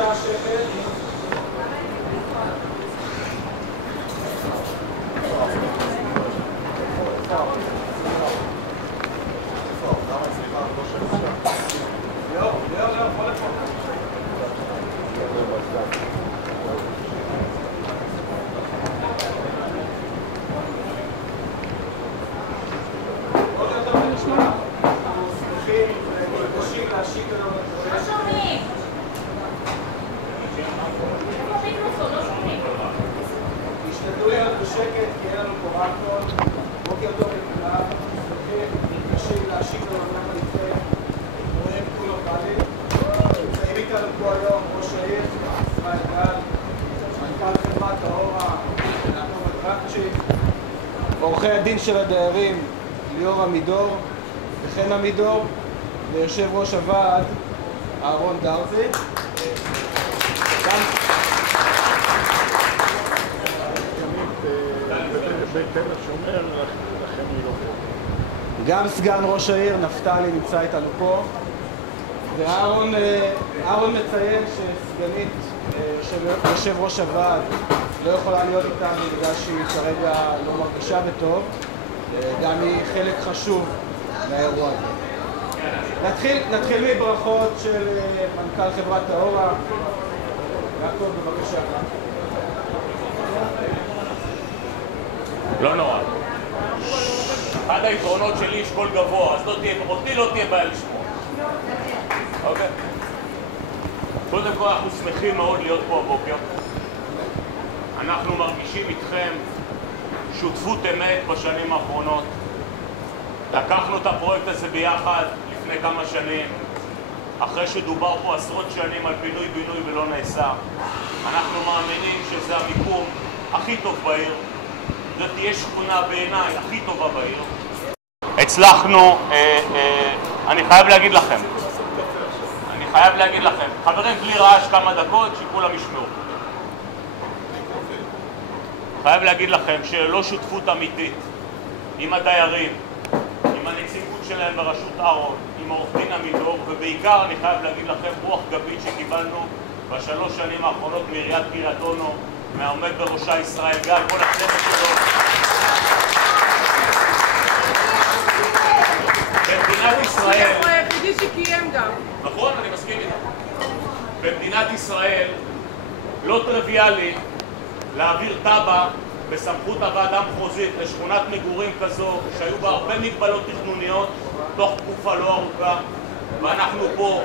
בבקשה שקט. תשתדלו להיות בשקט כי אין לנו פה רמקול. בוקר טוב לכולם. מתקשים להשיק לנו למה לפני רואים כולו קלי. נמצאים איתנו פה היום ראש העיר ישראל גל, מנכ"ל חברת האורה נעקוב אדרקצ'יק, עורכי הדין של הדיירים ליאור עמידור וחן עמידור, ויושב ראש הוועד אהרון דרזי. גם סגן ראש העיר נפתלי נמצא איתנו פה, ואהרון מציין שסגנית יושב ראש הוועד לא יכולה להיות איתנו בגלל שהיא כרגע לא מרגישה בטוב, גם היא חלק חשוב לאירוע הזה. נתחיל מברכות של מנכ"ל חברת האורה. יעקב, בבקשה. לא נורא. אחד היתרונות שלי יש קול גבוה, אז אותי לא תהיה בעיה לשמוע. אוקיי? קודם כל אנחנו שמחים מאוד להיות פה הבוקר. אנחנו מרגישים איתכם שותפות אמת בשנים האחרונות. לקחנו את הפרויקט הזה ביחד לפני כמה שנים, אחרי שדובר פה עשרות שנים על פינוי-בינוי ולא נעשה. אנחנו מאמינים שזה המיקום הכי טוב בעיר. זאת תהיה שכונה בעיניי הכי טובה בעיר. הצלחנו, אני חייב להגיד לכם, חברים, בלי רעש כמה דקות שכולם ישמעו. חייב להגיד לכם שלא שותפות אמיתית עם הדיירים, עם הנציגות שלהם בראשות אהרון, עם עורך דין עמידור, ובעיקר אני חייב להגיד לכם רוח גבית שקיבלנו בשלוש שנים האחרונות מעיריית קריית אונו, מהעומד בראשה ישראל גל, כל הצוות שלו. במדינת ישראל... הוא היחידי שקיים גם. נכון, אני מסכים איתך. במדינת ישראל לא טריוויאלי להעביר תב"ע בסמכות הוועדה המחוזית לשכונת מגורים כזו שהיו בה הרבה מגבלות תכנוניות תוך תקופה לא ארוכה, ואנחנו פה,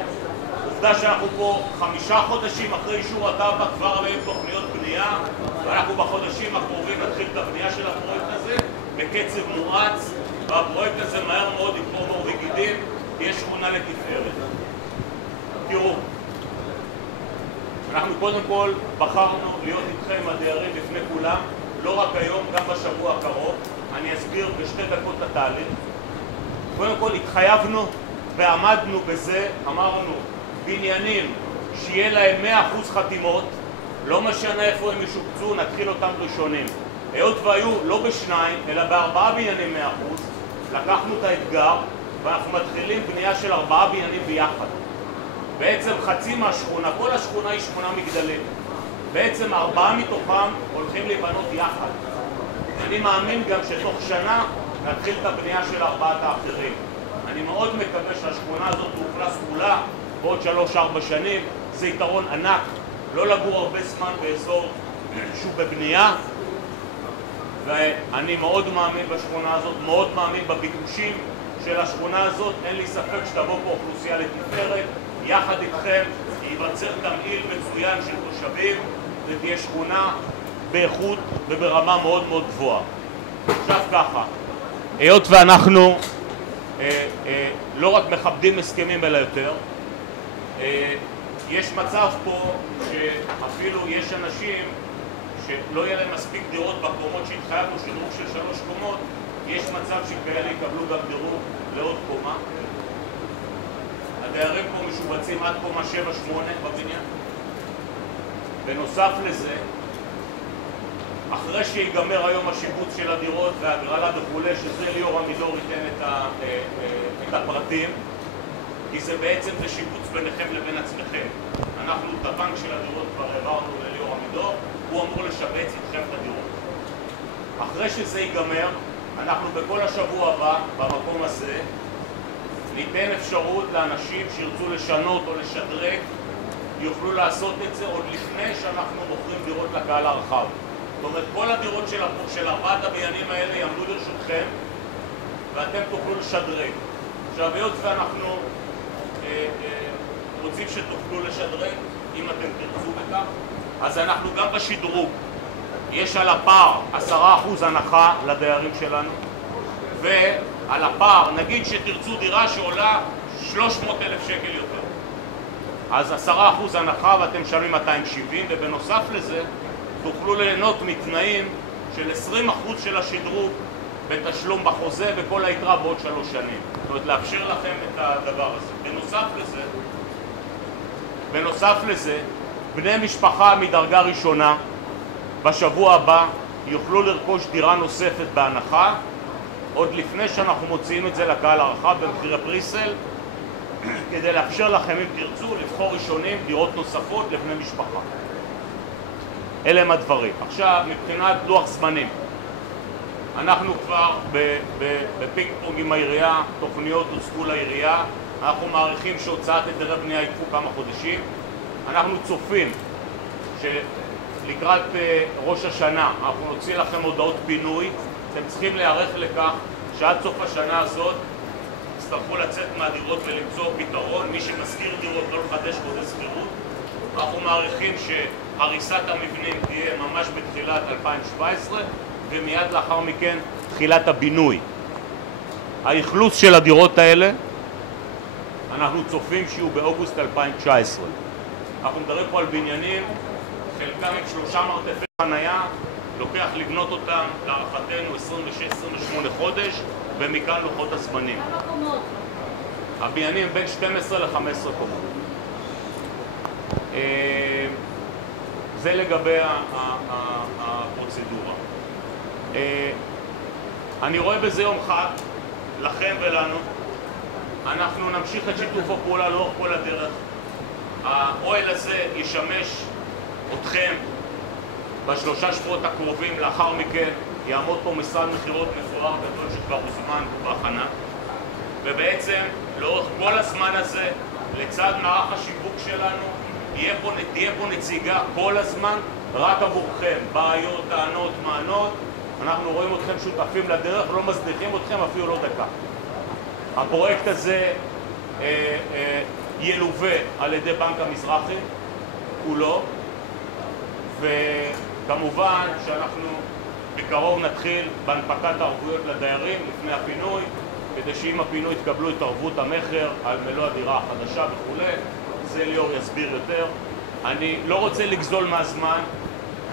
עובדה שאנחנו פה 5 חודשים אחרי אישור התב"ע כבר עליהם תוכניות בנייה, ואנחנו בחודשים הקרובים נתחיל את הבנייה של הפרויקט הזה בקצב מואץ, והפרויקט הזה מהר מאוד יקרום עור וגידים, תהיה שכונה לתפארת. תראו, אנחנו קודם כל בחרנו להיות איתכם הדיירים לפני כולם, לא רק היום, גם בשבוע הקרוב. אני אסביר בשתי דקות את התהליך. קודם כל התחייבנו ועמדנו בזה, אמרנו בניינים שיהיה להם 100% חתימות, לא משנה איפה הם ישוקצו, נתחיל אותם ראשונים. היות והיו לא בשניים אלא ב4 בניינים 100%, לקחנו את האתגר ואנחנו מתחילים בנייה של 4 בניינים ביחד. בעצם חצי מהשכונה, כל השכונה היא 8 מגדלים. בעצם 4 מתוכם הולכים להיבנות יחד. אני מאמין גם שתוך שנה נתחיל את הבנייה של 4 האחרים. אני מאוד מקווה שהשכונה הזאת תאוכלס כולה בעוד 3-4 שנים. זה יתרון ענק, לא לגור הרבה זמן באזור שהוא בבנייה. ואני מאוד מאמין בשכונה הזאת, מאוד מאמין בביקושים של השכונה הזאת. אין לי ספק שתבוא פה אוכלוסייה לתפארת. יחד איתכם ייווצר תמהיל מצוין של תושבים ותהיה שכונה באיכות וברמה מאוד מאוד גבוהה. עכשיו ככה, היות ואנחנו לא רק מכבדים הסכמים אלא יותר, יש מצב פה שאפילו יש אנשים שלא יהיה להם מספיק דירות בקומות שהתחייבנו, שדרוג של 3 קומות, יש מצב שכאלה יקבלו גם דירוג לעוד קומה. הדיירים פה משובצים עד קומה 7-8 בבניין. בנוסף לזה, אחרי שיגמר היום השיבוץ של הדירות והגרלה וכו', שזה ליאור עמידור ייתן את הפרטים, כי זה בעצם שיבוץ ביניכם לבין עצמכם. אנחנו את הבנק של הדירות כבר העברנו לליאור עמידור, הוא אמור לשבץ איתכם את הדירות. אחרי שזה ייגמר, אנחנו בכל השבוע הבא, במקום הזה, ניתן אפשרות לאנשים שירצו לשנות או לשדרג, יוכלו לעשות את זה עוד לפני שאנחנו מוכרים דירות לקהל הרחב. זאת אומרת, כל הדירות של ארבעת הבניינים האלה יעמדו לרשותכם, ואתם תוכלו לשדרג. עכשיו, היות ואנחנו רוצים שתוכלו לשדרג, אם אתם תרצו בכך, אז אנחנו גם בשדרוג. יש על הפער 10% הנחה לדיירים שלנו, ועל הפער, נגיד שתרצו דירה שעולה 300,000 שקל יותר. אז 10% הנחה ואתם משלמים 270, ובנוסף לזה תוכלו ליהנות מתנאים של 20% של השדרוג בתשלום בחוזה וכל היתרה בעוד 3 שנים. זאת אומרת, לאפשר לכם את הדבר הזה. בנוסף לזה, בני משפחה מדרגה ראשונה בשבוע הבא יוכלו לרכוש דירה נוספת בהנחה, עוד לפני שאנחנו מוציאים את זה לקהל הרחב במחירי פריסל, כדי לאפשר לכם, אם תרצו, לבחור ראשונים דירות נוספות לבני משפחה. אלה הם הדברים. עכשיו, מבחינת לוח זמנים, אנחנו כבר בפינג פונג עם העירייה, תוכניות הוצגו לעירייה, אנחנו מעריכים שהוצאת היתרי בנייה יקחו כמה חודשים. אנחנו צופים שלקראת ראש השנה אנחנו נוציא לכם הודעות פינוי. אתם צריכים להיערך לכך שעד סוף השנה הזאת תצטרכו לצאת מהדירות ולמצוא פתרון. מי שמשכיר דירות לא לחדש חוזה שכירות. אנחנו מעריכים שהריסת המבנים תהיה ממש בתחילת 2017, ומיד לאחר מכן תחילת הבינוי. האכלוס של הדירות האלה אנחנו צופים שיהיו באוגוסט 2019. אנחנו מדברים פה על בניינים, חלקם עם 3 מרתפי חנייה, לוקח לבנות אותם להערכתנו 26-28 חודש, ומכאן לוחות הזמנים. כמה קומות? הבניינים בין 12 ל-15 קומות. זה לגבי הפרוצדורה. אני רואה בזה יום חג לכם ולנו. אנחנו נמשיך את שיתוף הפעולה לאורך כל הדרך. האוהל הזה ישמש אתכם בשלושה שבועות הקרובים. לאחר מכן יעמוד פה משרד מכירות מפואר גדול שכבר הוזמן בהכנה, ובעצם לאורך כל הזמן הזה, לצד מערך השיווק שלנו, תהיה פה נציגה כל הזמן רק עבורכם. בעיות, טענות, מענות, אנחנו רואים אתכם שותפים לדרך, לא מזניחים אתכם אפילו לא דקה. הפרויקט הזה ילווה על ידי בנק המזרחי כולו, וכמובן שאנחנו בקרוב נתחיל בהנפקת הערבויות לדיירים לפני הפינוי, כדי שאם הפינוי יתקבלו את ערבות המחר על מלוא הדירה החדשה וכו'. זה ליאור יסביר יותר. אני לא רוצה לגזול מהזמן,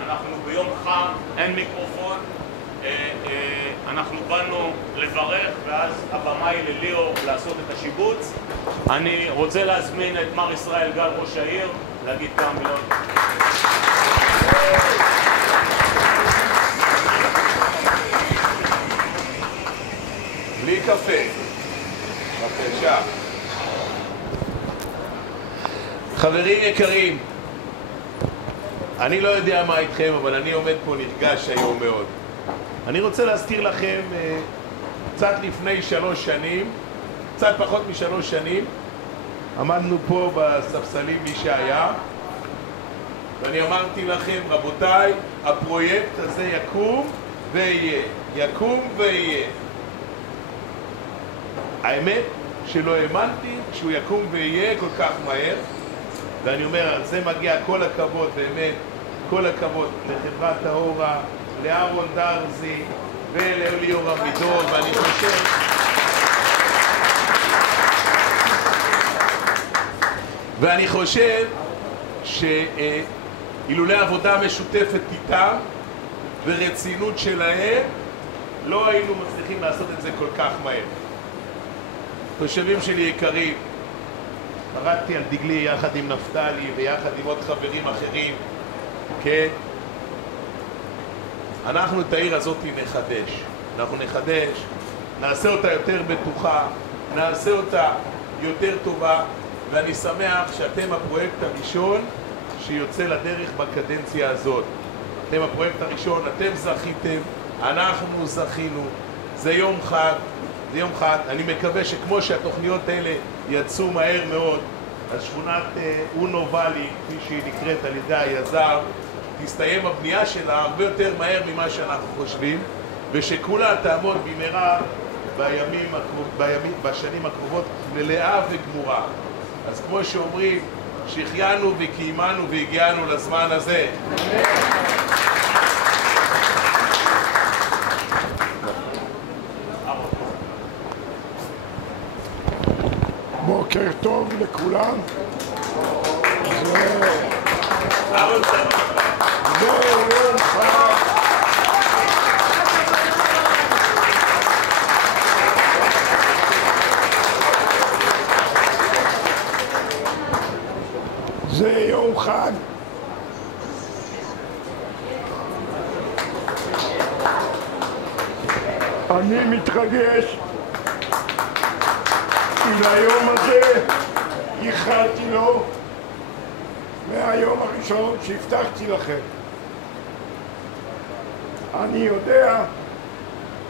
אנחנו ביום חם, אין מיקרופון, אנחנו באנו לברך, ואז הבמה היא לליאור לעשות את השיבוץ. אני רוצה להזמין את מר ישראל גל, ראש העיר, להגיד כמה מילות. בלי קפה. בבקשה. חברים יקרים, אני לא יודע מה איתכם, אבל אני עומד פה נרגש היום מאוד. אני רוצה להזכיר לכם, קצת לפני 3 שנים, קצת פחות מ3 שנים, עמדנו פה בספסלים מי שהיה, ואני אמרתי לכם, רבותיי, הפרויקט הזה יקום ויהיה, יקום ויהיה. האמת שלא האמנתי שהוא יקום ויהיה כל כך מהר, ואני אומר, על זה מגיע כל הכבוד, באמת, כל הכבוד לחברת האורה, לאהרון דרזי ולליאור עמידור, ואני חושב שאילולא עבודה משותפת איתם ורצינות שלהם, לא היינו מצליחים לעשות את זה כל כך מהר. תושבים שלי יקרים, קראתי על דגלי יחד עם נפתלי ויחד עם עוד חברים אחרים, כן? אנחנו את העיר הזאת נחדש. אנחנו נחדש, נעשה אותה יותר בטוחה, נעשה אותה יותר טובה, ואני שמח שאתם הפרויקט הראשון שיוצא לדרך בקדנציה הזאת. אתם הפרויקט הראשון, אתם זכיתם, אנחנו זכינו, זה יום חג, זה יום חג. אני מקווה שכמו שהתוכניות האלה יצאו מהר מאוד, אז שכונת אונו ואלי, כפי שהיא נקראת על ידי היזם, תסתיים הבנייה שלה הרבה יותר מהר ממה שאנחנו חושבים, ושכולה תעמוד במהרה בשנים הקרובות מלאה וגמורה. אז כמו שאומרים, שהחיינו וקיימנו והגיענו לזמן הזה. בוקר טוב לכולם. זה יום חג. אני מתרגש. ליום הזה ייחלתי לו מהיום הראשון שהבטחתי לכם. אני יודע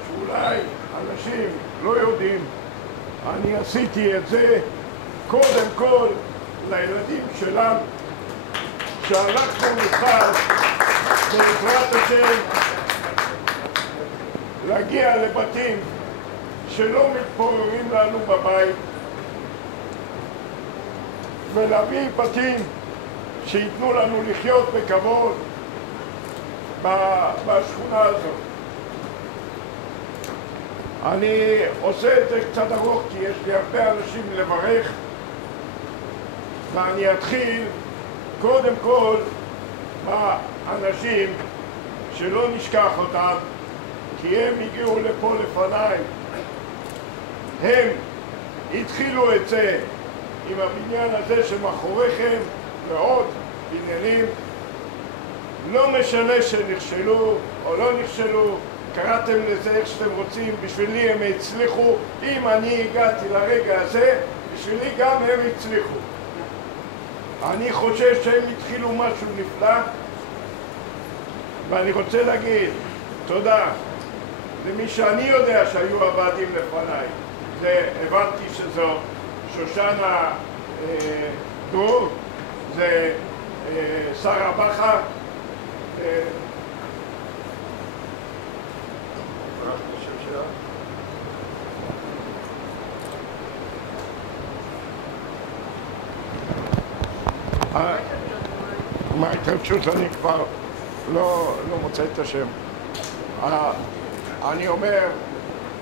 שאולי אנשים לא יודעים, אני עשיתי את זה קודם כל לילדים שלנו, שאנחנו נוכל בעזרת השם להגיע לבתים שלא מתפוררים לנו בבית, ולהביא בתים שיתנו לנו לחיות בכבוד בשכונה הזאת. אני עושה את זה קצת ארוך כי יש לי הרבה אנשים לברך, ואני אתחיל קודם כל באנשים שלא נשכח אותם, כי הם הגיעו לפה לפניי. הם התחילו את זה עם הבניין הזה שמאחוריכם ועוד בניינים. לא משנה שנכשלו או לא נכשלו, קראתם לזה איך שאתם רוצים, בשבילי הם הצליחו. אם אני הגעתי לרגע הזה, בשבילי גם הם הצליחו. אני חושב שהם התחילו משהו נפלא, ואני רוצה להגיד תודה למי שאני יודע שהיו עבדים לפניי. הבנתי שזו שושנה דרור, זה שרה בחה, מההתרגשות אני כבר לא מוצא את השם. אני אומר,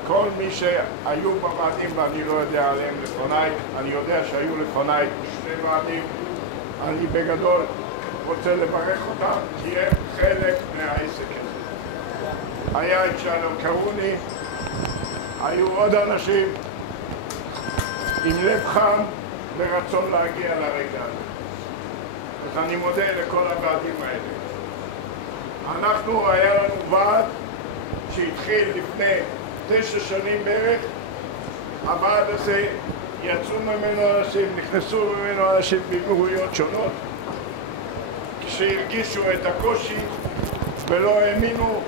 כל מי שהיו בוועדים ואני לא יודע עליהם לפניי, אני יודע שהיו לפניי שני ועדים, אני בגדול רוצה לברך אותם כי הם חלק מהעסק הזה. היה את שלום קרוני, היו עוד אנשים עם לב חם ורצון להגיע לרגע הזה. אז אני מודה לכל הוועדים האלה. היה לנו ועד שהתחיל לפני 9 שנים בערך. הוועד הזה יצאו ממנו אנשים, נכנסו ממנו אנשים במהויות שונות, כשהרגישו את הקושי ולא האמינו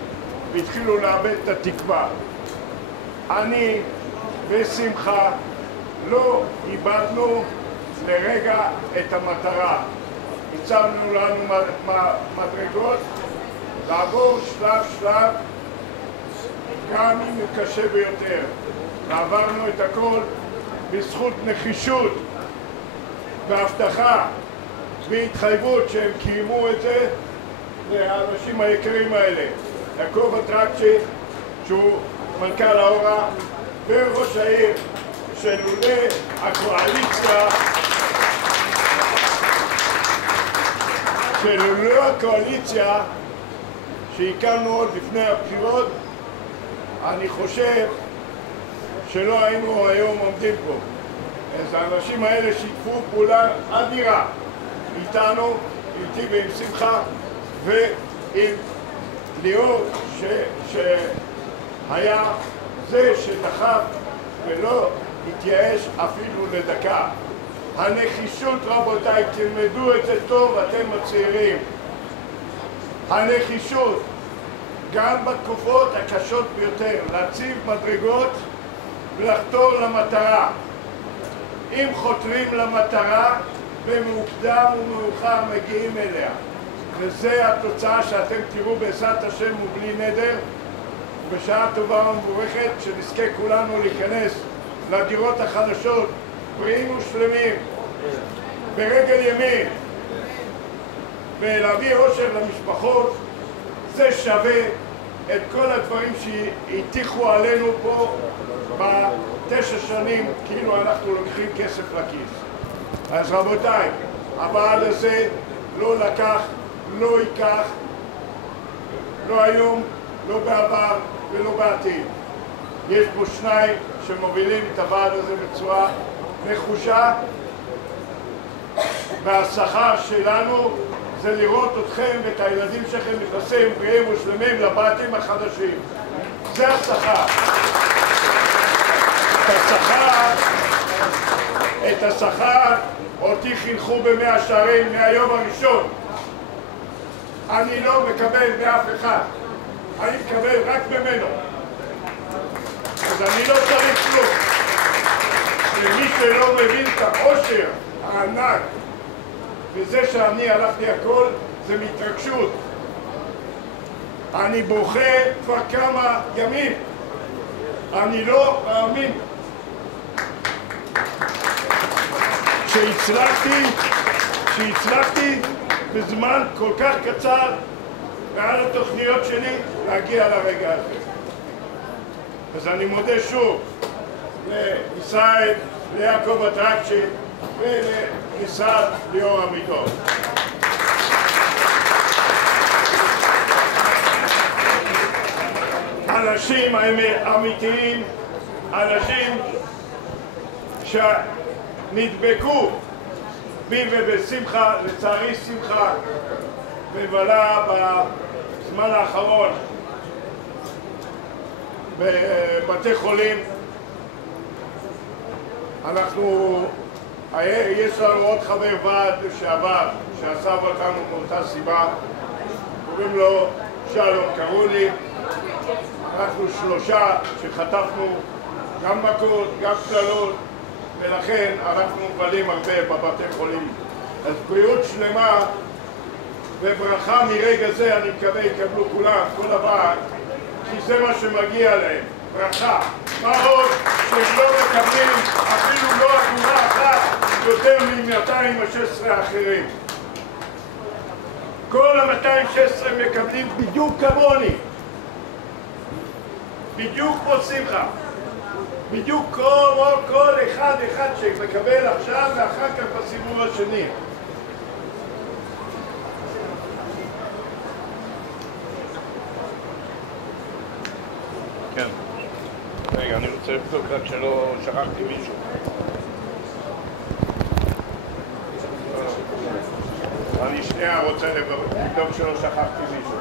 והתחילו לאבד את התקווה. אני ושמחה לא איבדנו לרגע את המטרה. הצבנו לנו מדרגות לעבור שלב שלב, גם אם הוא קשה ביותר. ועברנו את הכל בזכות נחישות והבטחה והתחייבות שהם קיימו את זה לאנשים היקרים האלה. יעקב אטרקצ'י, שהוא מנכ"ל האורה וראש העיר, שלולא הקואליציה שהקמנו עוד לפני הבחירות, אני חושב שלא היינו היום עומדים פה. אז האנשים האלה שיתפו פעולה אדירה איתנו, איתי ועם שמחה ועם ליאור שהיה זה שדחף ולא יתייאש אפילו לדקה. הנחישות, רבותיי, תלמדו את זה טוב, אתם הצעירים. הנחישות, גם בתקופות הקשות ביותר, להציב מדרגות ולחתור למטרה. אם חותרים למטרה, במוקדם ומאוחר מגיעים אליה. וזה התוצאה שאתם תראו בעזרת השם ובלי נדר, בשעה טובה ומבורכת, שנזכה כולנו להיכנס לדירות החדשות, בריאים ושלמים, ברגל ימין, ולהביא אושר למשפחות. זה שווה את כל הדברים שהטיחו עלינו פה ב9 שנים, כאילו אנחנו לוקחים כסף לכיס. אז רבותיי, הבעל הזה לא לקח, לא ייקח, לא היום, לא בעבר ולא בעתיד. יש פה שניים שמובילים את הוועד הזה בצורה נחושה, והשכר שלנו זה לראות אתכם ואת הילדים שלכם נכנסים בריאים ושלמים לבתים החדשים. זה השכר. את השכר אותי חינכו במאה שערים מהיום הראשון. אני לא מקבל מאף אחד, אני מקבל רק ממנו. אז אני לא צריך כלום. ומי שלא מבין את העושר הענק וזה שאני הלכתי הכל, זה מתרגשות. אני בוכה כבר כמה ימים. אני לא מאמין שהצלחתי בזמן כל כך קצר ועל התוכניות שלי להגיע לרגע הזה. אז אני מודה שוב לישראל, ליעקב אטרקצ'י ולמשרד ליאור עמידור. אנשים אמיתיים, אנשים שנדבקו בי ובשמחה, לצערי שמחה מבלה בזמן האחרון בבתי חולים. יש לנו עוד חבר ועד לשעבר שעזב אותנו מאותה סיבה, קוראים לו שלום קרוני. אנחנו 3 שחטפנו גם מכות, גם קללות, ולכן אנחנו מבלים הרבה בבתי חולים. אז בריאות שלמה וברכה מרגע זה אני מקווה יקבלו כולם, כל הבעד, כי זה מה שמגיע להם, ברכה. מה עוד שהם לא מקבלים אפילו לא אגורה אחת יותר מ-216 האחרים. כל ה-216 מקבלים בדיוק כמוני, בדיוק כמו שמחה, בדיוק כל אחד שמקבל עכשיו ואחר כך בסיבוב השני. כן. רגע, אני רוצה לבדוק רק שלא שכחתי מישהו. אני שנייה רוצה לבדוק שלא שכחתי מישהו.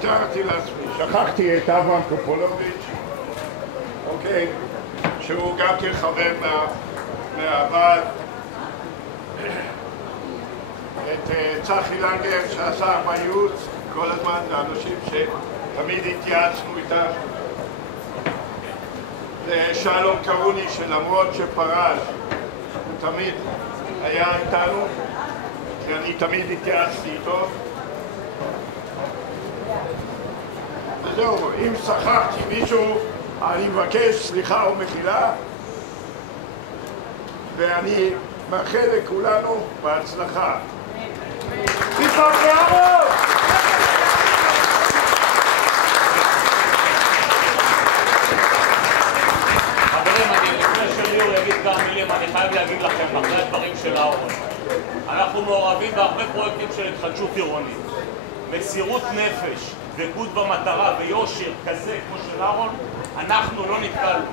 תיארתי לעצמי, שכחתי את אברהם קופולוביץ', אוקיי, שהוא גם כן חבר מהוועד, את צחי לנגר שעשה בייעוץ כל הזמן, לאנשים שתמיד התייעצנו איתם, ושלום קרוני שלמרות שפרש הוא תמיד היה איתנו, כי אני תמיד התייעצתי איתו. וזהו, אם שכחתי מישהו, אני מבקש סליחה ומחילה, ואני מאחל לכולנו בהצלחה. סליחה בראבו! חברים, לפני שליאור יגיד כמה מילים, אני חייב להגיד לכם, אחרי הדברים של אהרון. אנחנו מעורבים בהרבה פרויקטים של התחדשות עירונית. מסירות נפש וגוד במטרה ויושר כזה כמו של אהרון, אנחנו לא נתקלנו.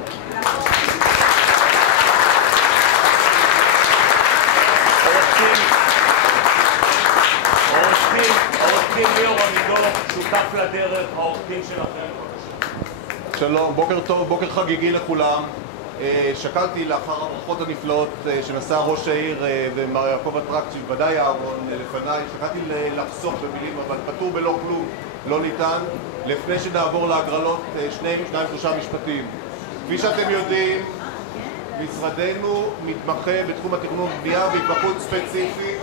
עורך דין ליאור עמידור, שותף לדרך, העורך דין שלכם. שלום, בוקר טוב, בוקר חגיגי לכולם. שקלתי לאחר הברכות הנפלאות שנשא ראש העיר ומר יעקב אטרקצ'י, ודאי אהרון לפניי, שקלתי לחסוך במילים, אבל פטור בלא כלום לא ניתן. לפני שנעבור להגרלות, שניים-שלושה משפטים. כפי שאתם יודעים, משרדנו מתמחה בתחום התכנון ובנייה והתמחות ספציפית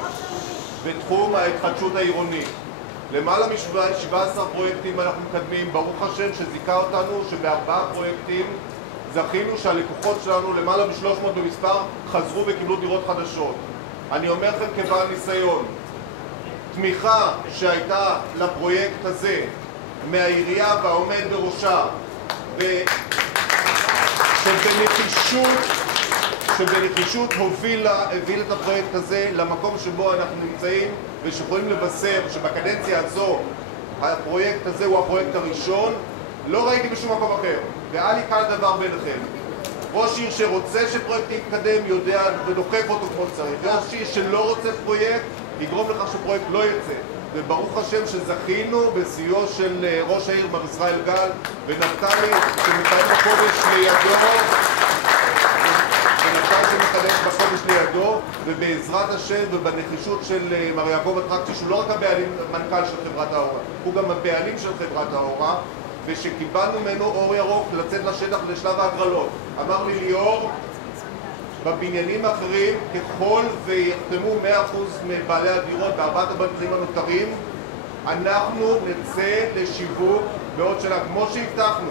בתחום ההתחדשות העירונית. למעלה מ-17 פרויקטים אנחנו מקדמים, ברוך השם שזיכה אותנו שב4 פרויקטים זכינו שהלקוחות שלנו, למעלה מ-300 במספר, חזרו וקיבלו דירות חדשות. אני אומר לכם כבעל ניסיון, תמיכה שהייתה לפרויקט הזה מהעירייה והעומד בראשה שבנחישות הוביל את הפרויקט הזה למקום שבו אנחנו נמצאים ושיכולים לבשר שבקדנציה הזו הפרויקט הזה הוא הפרויקט הראשון. לא ראיתי בשום מקום אחר, ואל לי קל דבר ביניכם. ראש עיר שרוצה שפרויקט יתקדם יודע ודוחף אותו כמו שצריך. ראש עיר שלא רוצה פרויקט יגרום לכך שפרויקט לא יצא. וברוך השם שזכינו בסיוע של ראש העיר מר ישראל גל ונפתלי שמתאם בחודש לידו, ובעזרת השם ובנחישות של מר יעקב אטרקצ'י, שהוא לא רק הבעלים, מנכ"ל של חברת האורה, הוא גם הבעלים של חברת האורה, ושקיבלנו ממנו אור ירוק לצאת לשטח לשלב ההגרלות. אמר לי ליאור, בבניינים האחרים, ככל ויחתמו 100% מבעלי הדירות בארבעת הבניינים הנותרים, אנחנו נצא לשיווק בעוד שנה, כמו שהבטחנו.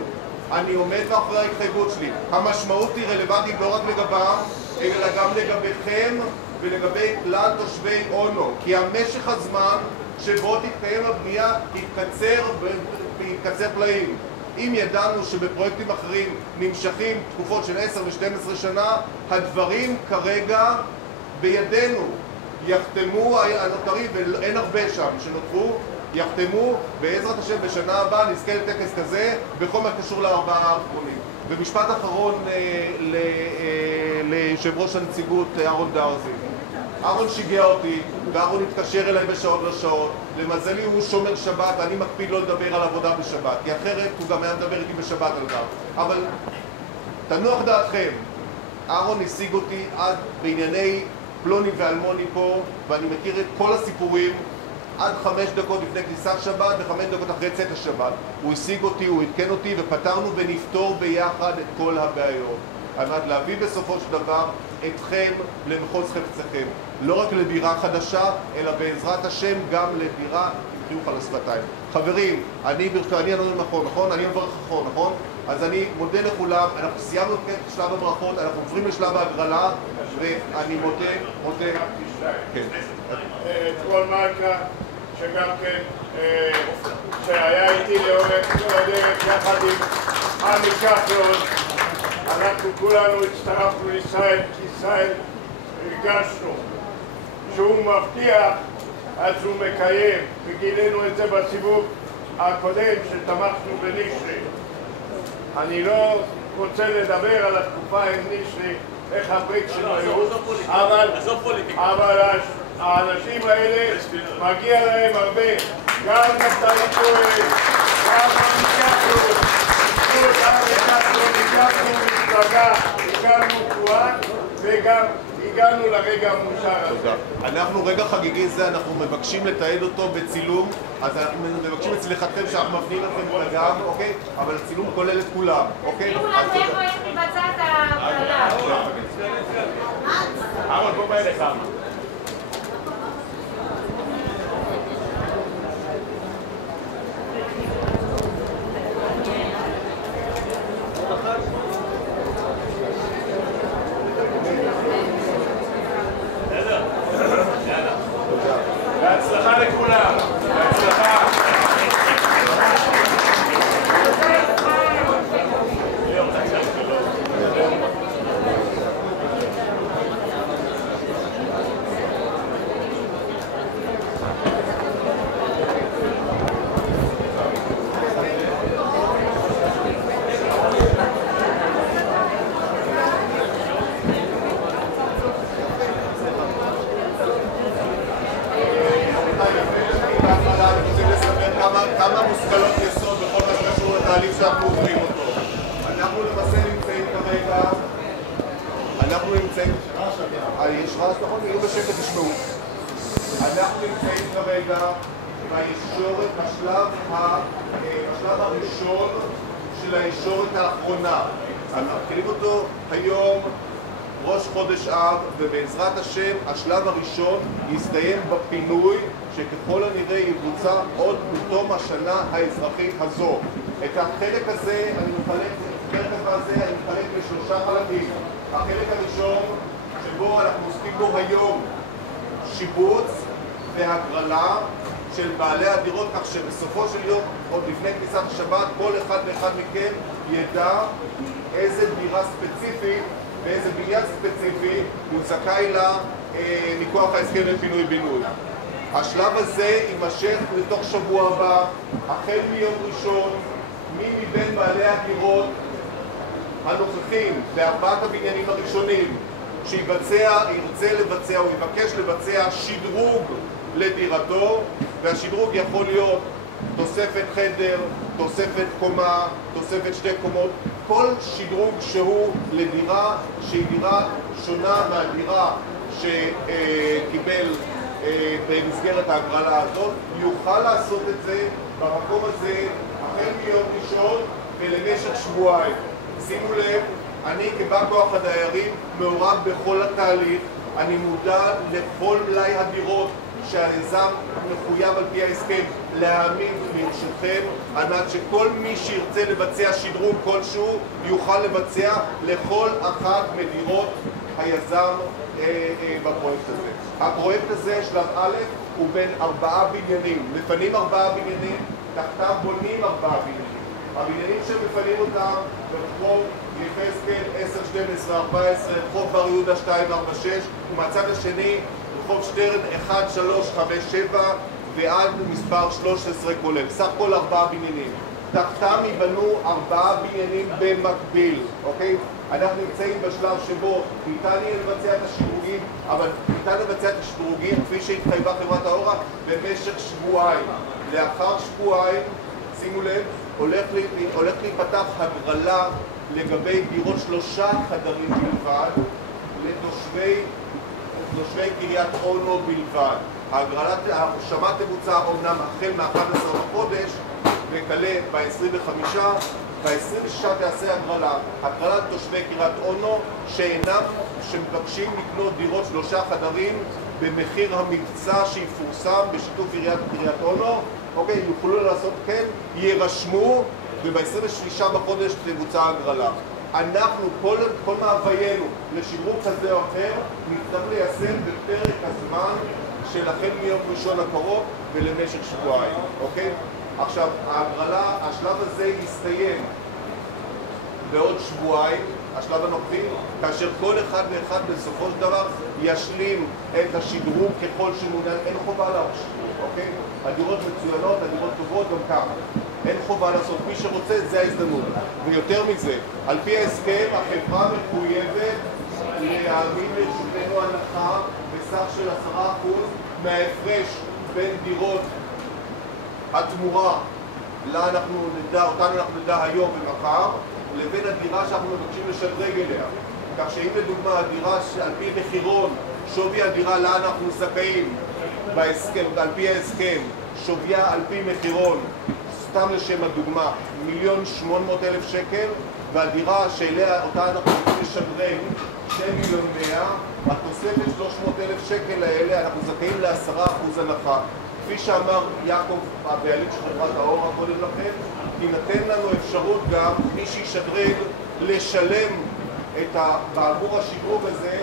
אני עומד מאחורי ההתחייבות שלי. המשמעות היא רלוונטית לא רק לגביו, אלא גם לגביכם ולגבי כלל תושבי אונו. כי המשך הזמן שבו תתקיים הבנייה יתקצר פלאים. אם ידענו שבפרויקטים אחרים נמשכים תקופות של 10 ו-12 שנה, הדברים כרגע בידינו. יחתמו הנותרים, ואין הרבה שם שנותרו, יחתמו, בעזרת השם בשנה הבאה נזכה לטקס כזה בכל מה שקשור לארבעה האחרונים. ומשפט אחרון ליושב ראש הנציגות אהרון דרזי. אהרון שיגע אותי, ואהרון התקשר אליי בשעות לשעות. למזלי הוא שומר שבת, אני מקפיד לא לדבר על עבודה בשבת, כי אחרת הוא גם היה מדבר איתי בשבת על כך. אבל תנוח דעתכם, אהרון השיג אותי עד בענייני פלוני ואלמוני פה, ואני מכיר את כל הסיפורים עד 5 דקות לפני כניסת שבת ו5 דקות אחרי צאת השבת. הוא השיג אותי, הוא עדכן אותי, ופתרנו ונפתור ביחד את כל הבעיות. על מנת להביא בסופו של דבר אתכם למחוז חפצכם. לא רק לדירה חדשה, אלא בעזרת השם גם לדירה עם חיוך על השפתיים. חברים, אני נכון? אני מברך נכון? אז אני מודה לכולם, אנחנו סיימנו את שלב הברכות, אנחנו עוברים לשלב ההגרלה, ואני מודה. כן. כל מלכה, שגם כן, שהיה איתי לאורך כל הדרך יחד עם עמי כחלון, אנחנו כולנו הצטרפנו לישראל, כי ישראל הרגשנו שהוא מבטיח אז הוא מקיים, וגילינו את זה בסיבוב הקודם שתמכנו בנישרי. אני לא רוצה לדבר על התקופה עם נישרי, איך הברית שלו היו, אבל האנשים האלה מגיע להם הרבה, גם נפתלי כהן, גם עמי כחלון, הגענו מפלגה, הגענו תנועה וגם הגענו לרגע המאושר הזה. אנחנו רגע חגיגי זה, אנחנו מבקשים לתעד אותו בצילום, אז אנחנו מבקשים את סליחתכם שאנחנו מפנים לכם לגב, אוקיי? אבל הצילום כולל את כולם, אוקיי? תראו לנו איך מתבצעת ההגרלה. אהרון, בוא בא אליך. בהצלחה לכולם. בהצלחה. אנחנו למעשה נמצאים כרגע, אנחנו נמצאים, יש רעש נכון? יהיו בשקט תשמעו. אנחנו נמצאים כרגע בישורת, בשלב הראשון של הישורת האחרונה. אנחנו מתחילים אותו היום ראש חודש אב, ובעזרת השם השלב הראשון יסתיים בפינוי שככל הנראה יבוצע עוד בתום השנה האזרחית הזו. את החלק הזה אני מחלק לשלושה חלקים. החלק הראשון שבו אנחנו עוסקים בו היום שיבוץ והגרלה של בעלי הדירות, כך שבסופו של יום, עוד לפני כניסת השבת, כל אחד ואחד מכם ידע איזה דירה ספציפית ואיזה בניין ספציפי הוא זכאי לה מכוח ההסכם לפינוי-בינוי. השלב הזה יימשך לתוך שבוע הבא, החל מיום ראשון, מי מבין בעלי הדירות הנוכחים בארבעת הבניינים הראשונים ירצה לבצע או יבקש לבצע שדרוג לדירתו, והשדרוג יכול להיות תוספת חדר, תוספת קומה, תוספת שתי קומות, כל שדרוג שהוא לדירה שהיא דירה שונה מהדירה שקיבל במסגרת ההגרלה הזאת, יוכל לעשות את זה במקום הזה החל מיום ראשון ולמשך שבועיים. שימו לב, אני כבא כוח הדיירים מעורב בכל התהליך, אני מודע לכל מלאי הדירות שהיזם מחויב על פי ההסכם להעמיד לרשותכם, על מנת שכל מי שירצה לבצע שדרוג כלשהו יוכל לבצע לכל אחת מדירות היזם בפרויקט הזה. הפרויקט הזה, שלב א', הוא בין 4 בניינים. מפנים 4 בניינים, תחתם בונים 4 בניינים. הבניינים שמפנים אותם ברחוב יחזקאל 10, 12, 14, רחוב בר יהודה 2, 4, 6, ומהצד השני רחוב שטרן 1, 3, 5, 7 ועד מספר 13 כולל. סך כל 4 בניינים. תחתם ייבנו 4 בניינים במקביל, אוקיי? אנחנו נמצאים בשלב שבו ניתן יהיה לבצע את השדרוגים, אבל ניתן לבצע את השדרוגים כפי שהתחייבה חברת האורה במשך שבועיים. לאחר שבועיים, שימו לב, הולך להיפתח הגרלה לגבי דירות 3 חדרים בלבד לתושבי קריית אונו בלבד. ההרשמה תבוצע אומנם החל מ-11 בחודש וכלה ב-25, ב-26 תעשה הגרלה לתושבי קריית אונו שמבקשים לקנות דירות 3 חדרים במחיר המבצע שיפורסם בשיתוף עיריית קריית אונו. אוקיי, יוכלו לעשות כן, יירשמו, וב-26 בחודש תבוצע הגרלה. אנחנו, כל מאוויינו לשדרוג כזה או אחר, נצטרך ליישם בפרק הזמן של החל מיום ראשון הקרוב ולמשך שבועיים, אוקיי? עכשיו, ההגרלה, השלב הזה יסתיים בעוד שבועיים, השלב הנוכחי, כאשר כל אחד ואחד בסופו של דבר ישלים את השדרוג ככל שמעוניין, אין חובה להרשים, אוקיי? הדירות מצוינות, הדירות טובות גם ככה. אין חובה לעשות, מי שרוצה, זה ההזדמנות. ויותר מזה, על פי ההסכם, החברה מחויבת להעמיד לרשותנו הנחה בסך של 10% מההפרש בין דירות התמורה אותנו אנחנו נדע היום ומחר, לבין הדירה שאנחנו מבקשים לשדרג אליה. כך שאם לדוגמה הדירה על פי מחירון, שווי הדירה לה אנחנו זכאים בהסכם, על פי ההסכם, שוויה על פי מחירון, סתם לשם הדוגמה, 1,800,000 שקל, והדירה שאליה אותה אנחנו רוצים לשדרג 2,100,000, התוספת 300,000 שקל האלה אנחנו זכאים ל10% הנחה. כפי שאמר יעקב, הבעלים של חברת האורה קודם לכן, תינתן לנו אפשרות גם מי שישדרג לשלם בעבור השדרוג הזה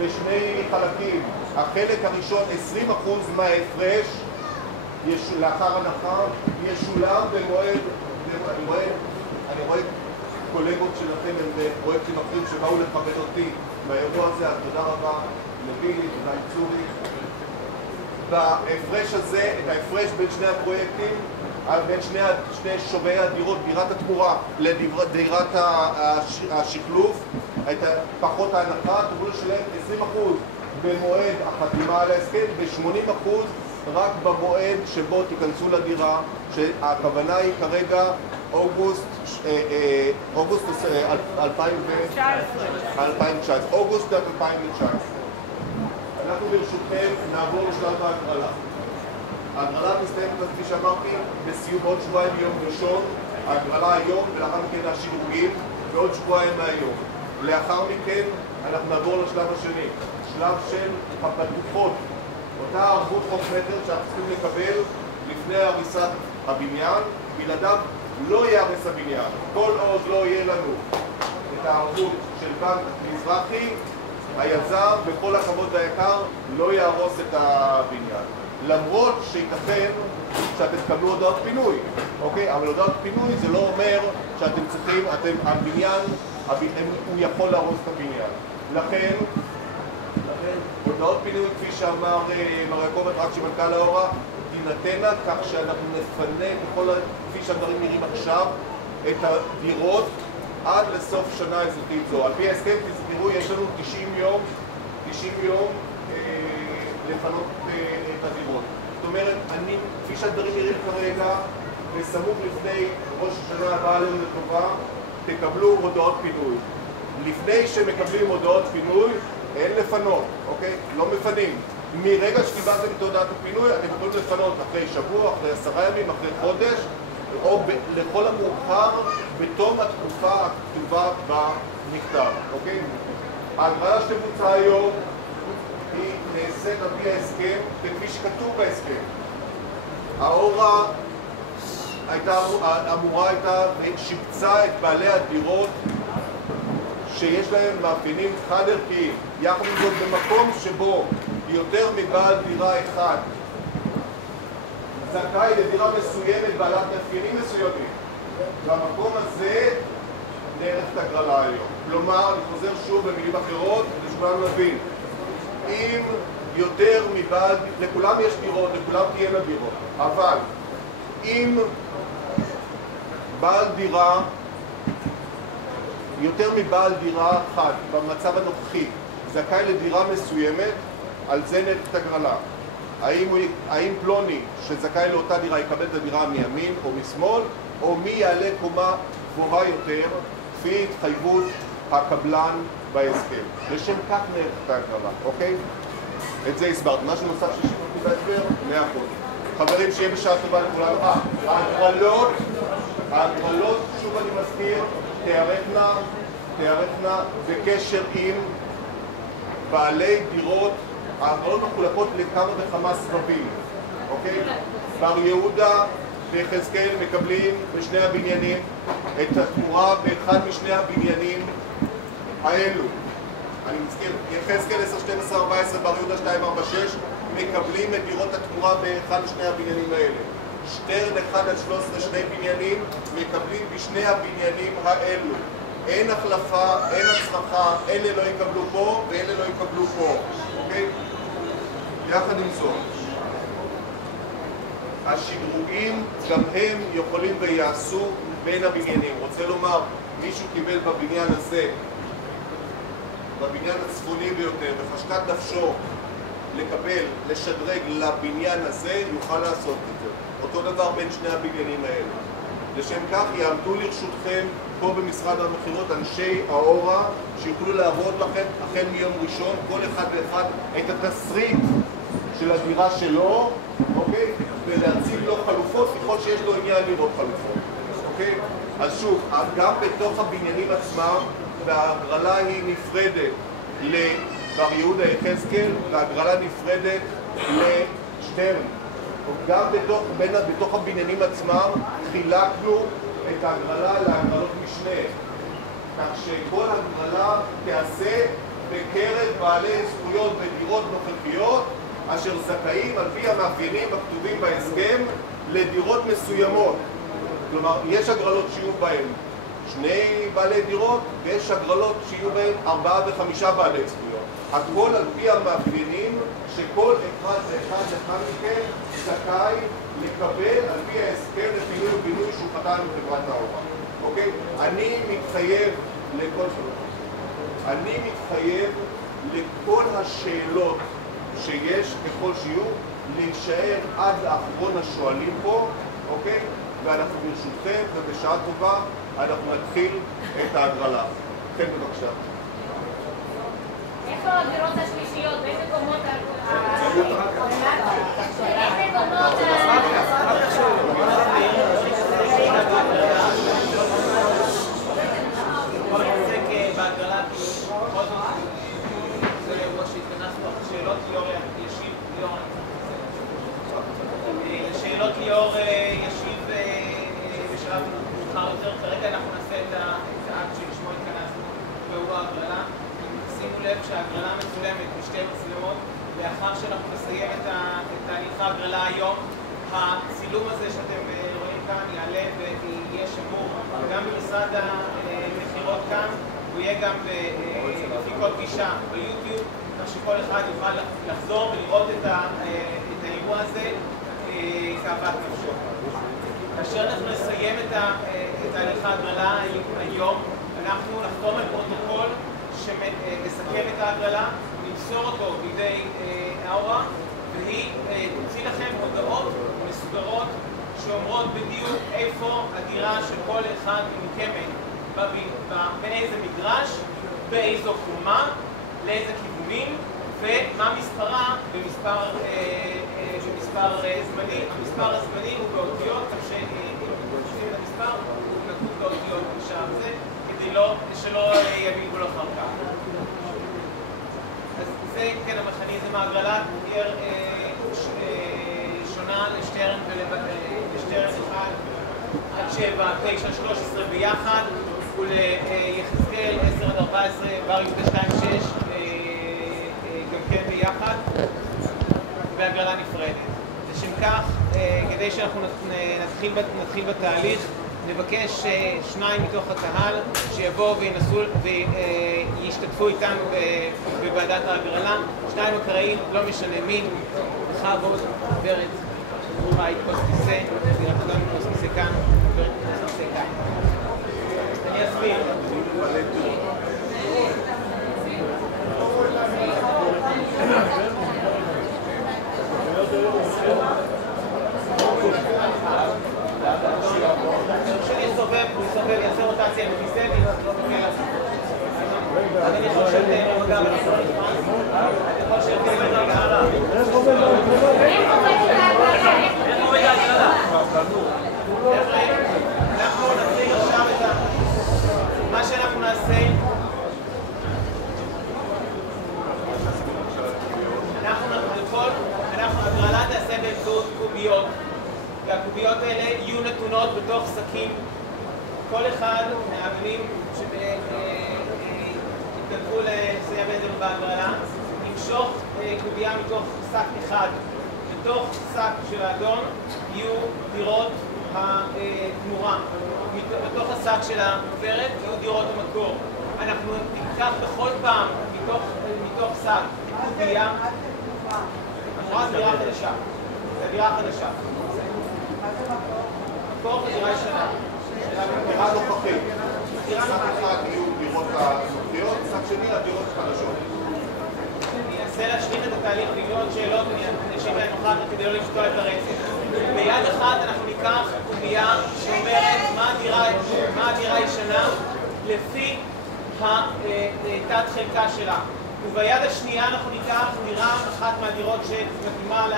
בשני חלקים. החלק הראשון 20% מההפרש לאחר הנחה ישולם במועד, אני רואה קולגות שלכם הם בפרויקטים אחרים שבאו לכבד אותי באירוע הזה, אז תודה רבה לבילי, תודה לצורי. בהפרש הזה, את ההפרש בין שני הפרויקטים, בין שני שוויי הדירות, דירת התמורה לדירת השחלוף, פחות ההנחה, תוכלו לשלם 20% במועד החתימה על ההסכם ו-80% רק במועד שבו תיכנסו לדירה, שהכוונה היא כרגע אוגוסט 2019, אוגוסט 2019. אנחנו ברשותכם נעבור לשלב ההגרלה. ההגרלה מסתיימת, כפי שאמרתי, בסיום עוד שבועיים מיום ראשון, ההגרלה היום, ולאחר מכן השדרוגים, ועוד שבועיים מהיום. לאחר מכן אנחנו נעבור לשלב השני, שלב של הבטוחות, אותה ערבות חוק מטר שאנחנו צריכים לקבל לפני הריסת הבניין, בלעדיו לא ייהרס הבניין. כל עוד לא יהיה לנו את הערבות של בנק מזרחי, היזם בכל הכבוד והיקר לא יהרוס את הבניין. למרות שייתכן שאתם תקבלו הודעות פינוי, אוקיי? אבל הודעות פינוי זה לא אומר שאתם צריכים, הבניין, הוא יכול להרוס את הבניין. לכן, הודעות פינוי, כפי שאמר מר יעקב אטרקצ'י מנכ"ל האורה, תינתנה כך שאנחנו נפנה, כפי שהדברים נראים עכשיו, את הדירות עד לסוף שנה אזרחית זו. על פי ההסכם, תזכרו, יש לנו 90 יום לפנות את הדירות. זאת אומרת, כפי שהדברים נראים כרגע, בסמוך לפני ראש השנה הבאה עלינו לטובה, תקבלו הודעות פינוי. לפני שמקבלים הודעות פינוי, אין לפנות, אוקיי? לא מפנים. מרגע שקיבלתם את הודעת הפינוי, אתם יכולים לפנות אחרי שבוע, אחרי 10 ימים, אחרי חודש, או לכל המאוחר בתום התקופה הכתובה במכתב, אוקיי? ההגרלה שתבוצע היום היא נעשית על פי ההסכם כפי שכתוב בהסכם. האורה אמורה הייתה ושיבצה את בעלי הדירות שיש להם מאפיינים חד ערכיים. יחד עם זאת, במקום שבו יותר מבעל דירה אחד זכאי לדירה מסוימת בעלת מאפיינים מסוימים, במקום הזה נערכת הגרלה היום. כלומר, אני חוזר שוב במילים אחרות כדי שכולנו נבין, אם יותר מבעל, לכולם יש דירות, לכולם תהיינה דירות, אבל אם בעל דירה, יותר מבעל דירה אחת במצב הנוכחי זכאי לדירה מסוימת, על זה נערכת הגרלה. האם פלוני שזכאי לאותה דירה יקבל את הדירה מימין או משמאל, או מי יעלה קומה גבוהה יותר לפי התחייבות הקבלן בהסכם. לשם כך נערכת הגרלה, אוקיי? את זה הסברת. משהו נוסף ששיתפתי בהסבר? 100%. חברים, שיהיה בשעה טובה לכולנו. ההגרלות, שוב אני מזכיר, תיערכנה בקשר עם בעלי דירות. ההגרלות מחולקות לכמה וכמה סבבים, אוקיי? בר יהודה ויחזקאל מקבלים בשני הבניינים את התמורה באחד משני הבניינים האלו. אני מזכיר, יחזקאל 10, 12, 14, בר יהודה 2, 4, 6 מקבלים את דירות התמורה באחד משני הבניינים האלה. שטרן 1 עד 13, שני בניינים מקבלים בשני הבניינים האלו. אין החלפה, אין הצרחה, אלה לא יקבלו פה ואלה לא יקבלו פה, אוקיי? יחד עם זאת, השדרוגים גם הם יכולים ויעשו בין הבניינים. רוצה לומר, מישהו קיבל בבניין הזה, בבניין הצפוני ביותר, וחשקת נפשו לשדרג לבניין הזה, יוכל לעשות את זה. אותו דבר בין שני הבניינים האלה. לשם כך יעמדו לרשותכם פה במשרד המכירות אנשי האורה שיוכלו להראות לכם החל מיום ראשון כל אחד ואחד את התסריט של הדירה שלו, אוקיי? ולהציג לו חלופות ככל שיש לו עניין לראות חלופות, אוקיי? אז שוב, גם בתוך הבניינים עצמם, וההגרלה היא נפרדת לבר יהודה יחזקאל, וההגרלה נפרדת לשטרן. גם בתוך הבניינים עצמם חילקנו את ההגרלה להגרלות משנה, כך שכל הגרלה תיעשה בקרב בעלי זכויות בדירות נוכחיות אשר זכאים על פי המאפיינים הכתובים בהסכם לדירות מסוימות. כלומר, יש הגרלות שיהיו בהן 2 בעלי דירות ויש הגרלות שיהיו בהן 4 ו5 בעלי זכויות. הכל על פי המאפיינים שכל אחד ואחד מכם זכאי לקבל על פי ההסכם לפינוי ובינוי שהוא חתם עם חברת האורה. אוקיי? אני מתחייב לכל השאלות שיש ככל שיהיו, להישאר עד לאחרון השואלים פה, אוקיי? ואנחנו ברשותכם, ובשעה טובה אנחנו נתחיל את ההגרלה. כן, בבקשה. איפה הדירות השלישיות? באיזה קומות באיזה קומות בוא נעסק בהגרלה, בכל זאת, זה מה שהתכנסנו, שאלות ליאור ישיב, לשאלות ליאור ישיב בשלב מאוחר יותר. כרגע אנחנו נעשה את האקט שלשמו התכנסנו, והוא ההגרלה. שימו לב שההגרלה מצולמת בשתי מצלמות, לאחר שאנחנו נסיים את תהליך ההגרלה היום, הצילום הזה שאתם רואים כאן יעלה ויהיה שמור גם במשרד המכירות כאן, הוא יהיה גם בפיקות גישה ביוטיוב, כך שכל אחד יוכל לחזור ולראות את האירוע הזה כאוות נפשו. כאשר אנחנו נסיים את תהליך ההגרלה היום, אנחנו נחתום על פרוטוקול שמסכם את ההגרלה, נמסור אותו בידי אאורה, והיא תוציא לכם הודעות מסודרות שאומרות בדיוק איפה הדירה של כל אחד ממוקמת, באיזה מגרש, באיזו קומה, לאיזה כיוונים, ומה מספרה במספר זמני. המספר הזמני הוא באותיות, כך שאם תוצאים את המספר הוא נקוד באותיות בשער הזה, כדי שלא יבלבול אחר כך. אז זה כן המכניזם. ההגרלה תהיה שונה לשטרן ולשטרן 1 עד 7, 9, 13 ביחד, וליחזקאל 10 עד 14, בר יהודה 2, 6 גם כן ביחד, והגרלה נפרדת. לשם כך, כדי שאנחנו נתחיל בתהליך, נבקש שניים מתוך הקהל שיבואו וישתתפו איתנו בוועדת ההגרלה. שניים הקראים, לא משנה מי, בכבוד, גברת, בית, כוס כיסא, אנחנו גם כוס כיסא כאן, גברת כוס כיסא כאן. אני אסביר. הוא יסובב, יעשה רוטציה עם הכיסא ויסתכל לעשות. אז אני יכול לשבת במגע ולעשות נכנס. אני יכול לשבת במגע. איך עובד ההגרלה? חבר'ה, אנחנו נתחיל עכשיו את מה שאנחנו נעשה. ההגרלה תעשה באמצעות קוביות. והקוביות האלה יהיו נתונות בתוך שקים. כל אחד מהאבנים שהתנדבו לסייע בעצם בהגרלה, ימשוך קובייה מתוך שק אחד. בתוך שק של האדון יהיו דירות התמורה. בתוך השק של הגברת יהיו דירות המקור. אנחנו ניקח בכל פעם מתוך שק קובייה. המורה זה דירה חדשה. זה דירה חדשה. מקור ודירה ישנה. דירה נוכחית. דירה נוכחית יהיו דירות הנוכחיות, מצד שני הדירות החדשות. אני אנסה להשלים את התהליך בגלל שאלות, אני אשיב להם אחר כך כדי לא לפתוח את הרצף. ביד אחת אנחנו ניקח קובייה שאומרת מה הדירה הישנה לפי התת חלקה שלה. וביד השנייה אנחנו ניקח דירה אחת מהדירות שמתאימה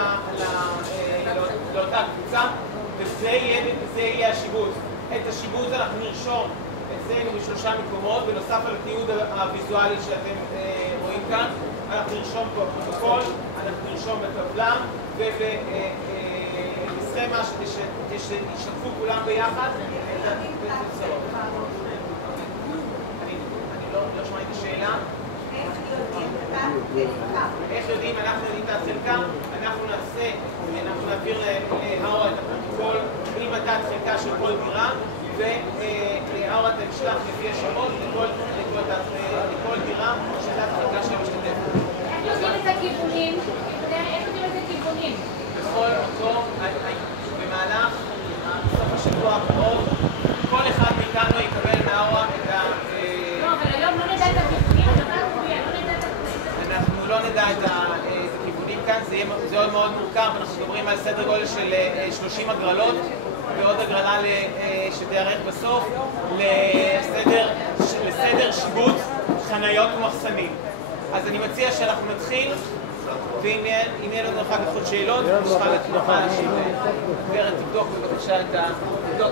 לאותה קבוצה, וזה יהיה השיבוץ. את השיבוץ אנחנו נרשום אצלנו בשלושה מקומות, בנוסף על התיעוד הוויזואלי שאתם רואים כאן. אנחנו נרשום פה פרוטוקול, אנחנו נרשום בטבלה, ובסכמה שישתפו כולם ביחד את התוצאות. אני לא שמעתי את השאלה. איך יודעים? אנחנו יודעים את החלקה, אנחנו נעביר לאורה את הפרוטוקול עם התת חלקה של כל דירה, ואורה תשלח לפי השמות לכל דירה של תת חלקה שמשתתפת. איך יודעים את הכיוונים? בכל מקום, במהלך סוף השבוע הקרוב, כל אחד מאיתנו יקבל מאורה את ה... לא, אבל היום לא נדע את הכיוונים, אנחנו לא נדע את הכיוונים כאן, זה יהיה מאוד מורכב. אנחנו מדברים על סדר גודל של 30 הגרלות, ועוד הגרלה שתיארך בסוף לסדר שיבוץ חניות ומחסנים. אז אני מציע שאנחנו נתחיל, ואם יהיה לנו אחר כך עוד שאלות, נוכל להשיב. גברת, תבדוק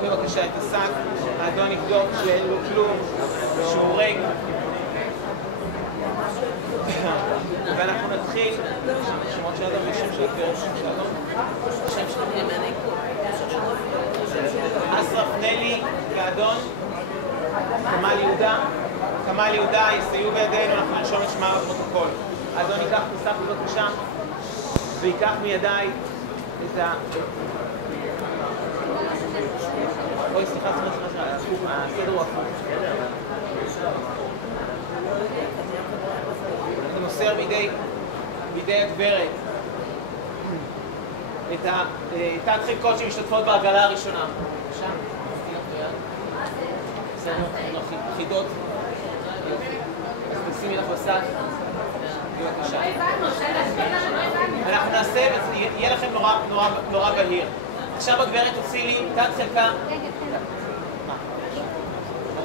בבקשה את השק, האדון יבדוק שאין לו כלום, שהוא ריק. ואנחנו נתחיל, שמות של אדם ושם של הגברת, שם של אדון. שם של אסרף נלי ואדון, כמאל יהודה, יסייעו בידינו, אנחנו נרשום את שמם בפרוטוקול. האדון ייקח תוסף בבקשה, ויקח מידיי את אוי, סליחה, הסדר הוא הפוך. אתה מוסר בידי הגברת את תת חלקות שמשתתפות בהגרלה הראשונה. בבקשה. חידות. אז תשימי לך בשק. בבקשה. אנחנו נעשה, יהיה לכם נורא בהיר. עכשיו הגברת תוציא לי תת חלקה. מה?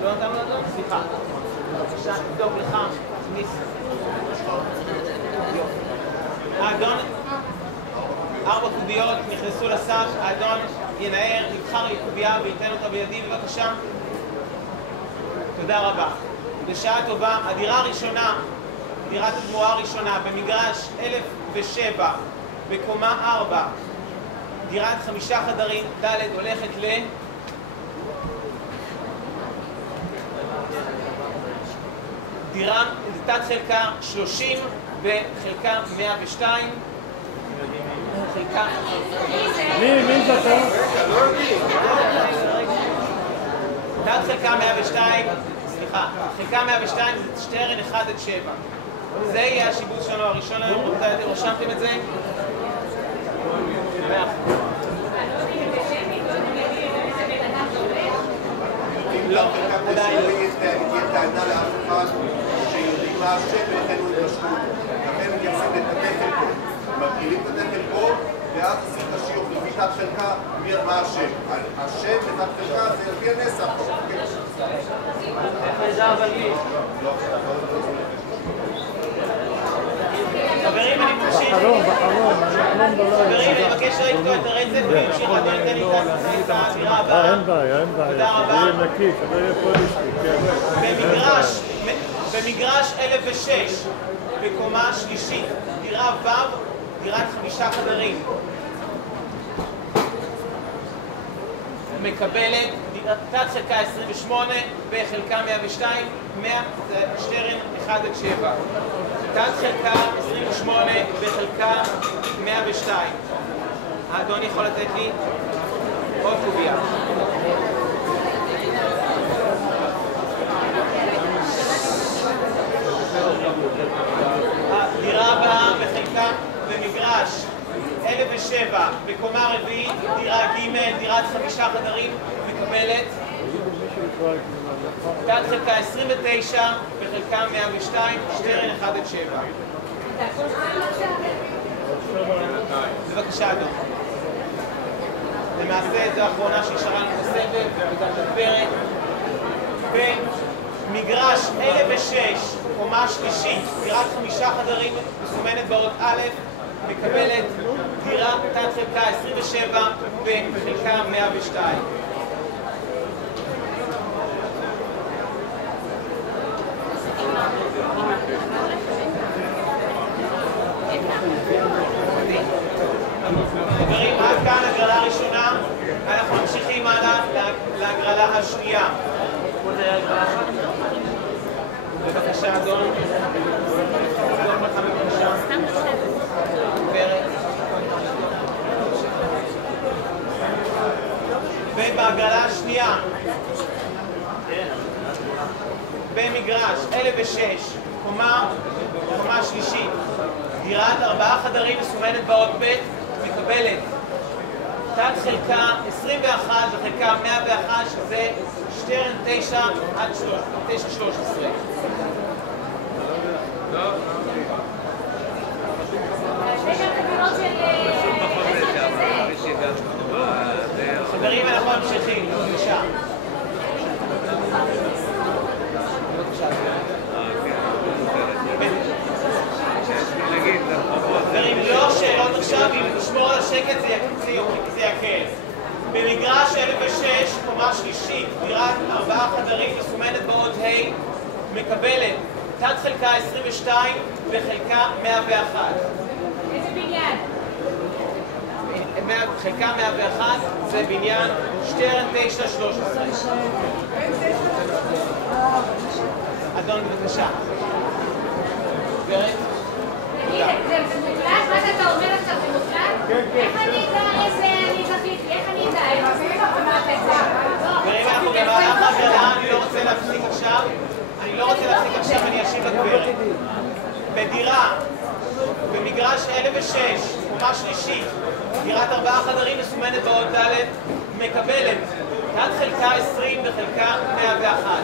לא נתנו לדון? סליחה. בבקשה, תבדוק לך. האדון, 4 קוביות נכנסו לשק, האדון ינער, יבחר קובייה וייתן אותה בידי, בבקשה. תודה רבה. בשעה טובה, הדירה הראשונה, דירת התמורה הראשונה, במגרש 1007, בקומה 4, דירת 5 חדרים, ד' הולכת דירה, תת חלקה 30 וחלקה 102. חלקה... מי זכר? תת חלקה 102, סליחה, חלקה 102 זה שטרן 1 עד 7. זה יהיה השיבוץ שלנו הראשון היום, רשמתם את זה? לא, עדיין לא. תהיה טענה לאף אחד שיודעים מה השם ולכן הוא יתרשמו. לכן מתייחסים לתתי חלקות. מגדילים תתי חלקות ואז עושים את השיעור לפי תת חלקה מה השם. השם ותת חלקה זה לפי הנסח. חברים, אני ממשיך. חברים, אני מבקש לקטוע את הרצף ולהמשיך. אדון ניתן לי את האמירה הבאה. אין בעיה. תודה רבה. זה יהיה נקי, שלא יהיה פוליסטי. במגרש 1006, בקומה שלישית, דירה ו', דירת 5 חדרים. מקבלת תת חלקה 28 בחלקה 102, שטרן 1 עד 7. תת חלקה 28 בחלקה 102. האדון יכול לתת לי עוד קובייה. הדירה הבאה בחלקה במגרש 1007 בקומה רביעית, דירה ג', דירת 5 חדרים, מקבלת תת חלקה 29 בחלקה 102, שטרן 1 עד 7. בבקשה אדון. למעשה זו האחרונה שנשארה לנו בסבב, וגם מדברת. במגרש 1006, קומה שלישית, דירת 5 חדרים, מסומנת באות א', מקבלת דירה תת חלקה 27 בחלקה 102. חברים, עד כאן הגרלה הראשונה, אנחנו ממשיכים הלאה להגרלה השנייה. בבקשה אדון. ובהגרלה השנייה במגרש 1006, קומה שלישית, דירת 4 חדרים מסומנת באות ב', מקבלת תת חלקה 21 וחלקה 101, שזה שטרן 9 עד 9-13. חברים, אנחנו מקבלת תת חלקה 22 וחלקה 101. איזה בניין? חלקה 101 זה בניין שטרן 913. אדון, בבקשה. גברת? תגיד, זה מוקלט? מה אתה אומר עכשיו, זה מוקלט? איך אני אדע איזה אני זכיתי? איך אני אדע? איך עושים לך מה אתה גברים, אנחנו במהלך ההגרלה, אני לא רוצה להפסיק עכשיו. אני אשיב לגברת. בדירה, במגרש 1006, קומה שלישית, דירת 4 חדרים מסומנת באות ד', מקבלת תת חלקה 20 וחלקה 101.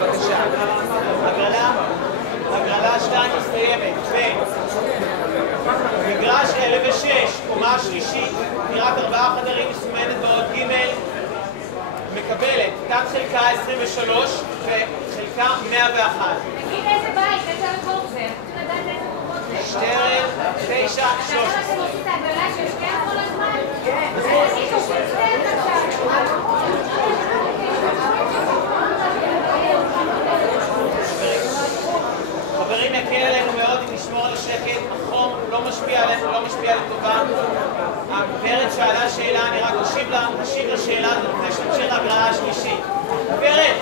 בבקשה. הגרלה 2 מסתיימת. מגרש 1006, קומה שלישית, דירת 4 חדרים מסומנת באות ג', מקבלת תת חלקה 23 וחלקה 101. תגיד איזה בית, איזה רחוב זה? אתה לדעת איזה רחוב זה? שטרן 913. אתה יודע שאתם עושים את ההגרלה של שטרן כל הזמן? כן. אני חושבת שטרן עכשיו. חברים, יקל עלינו מאוד אם נשמור על השקט, החום לא משפיע עלינו, לא משפיע לטובה. הגברת שאלה שאלה, אני רק אשיב לשאלה הזאת לפני שנמשיך להגרלה השלישית. גברת,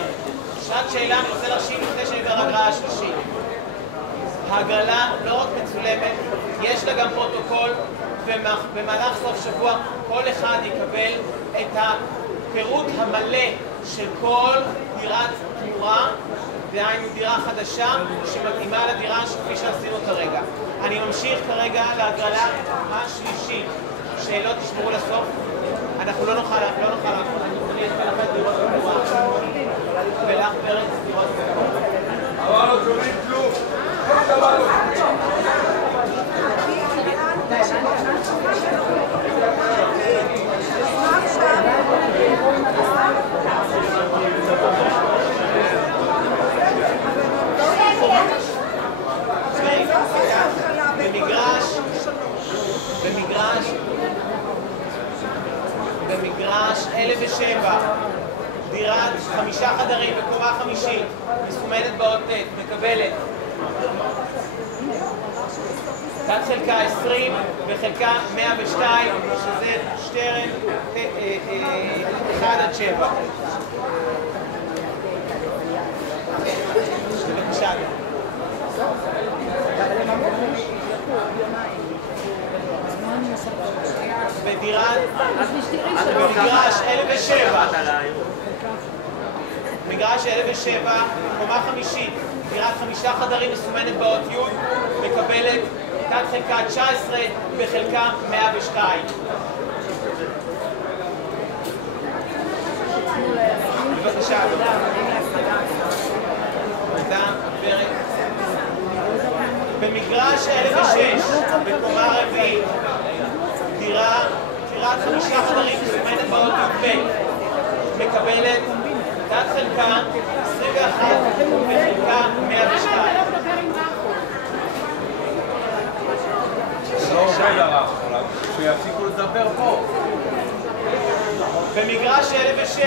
שאלת שאלה, אני רוצה להשיב לפני שנעבר להגרלה השלישית. ההגרלה לא רק מצולמת, יש לה גם פרוטוקול, ובמהלך סוף שבוע כל אחד יקבל את הפירוט המלא של כל דירת תמורה, דהיינו דירה חדשה שמתאימה לדירה כפי שעשינו כרגע. אני ממשיך כרגע להגרלה השלישית. שאלות תשמרו לסוף. אנחנו לא נוכל אני אתן לכם דירות תמורה. ולך פרץ דירות תמורה. אבל לא קוראים כלום. במגרש 1007, דירת 5 חדרים בקומה חמישית, מסומנת באות ט', מקבלת תת חלקה 20 וחלקה 102, שזה שטרן 1-7. בבקשה. במגרש 1007, מגרש 1007, קומה חמישית, דירת 5 חדרים מסומנת באות י', מקבלת תת חלקה 19 בחלקה 102. בבקשה. תודה, גברת. במגרש 1006, בקומה רביעית, דירת 5 חדרים מסומנת באות י"ב, מקבלת תת חלקה 21 וחלקה 102. זה לא עובד הרח, שיפסיקו לדבר פה. במגרש 1006,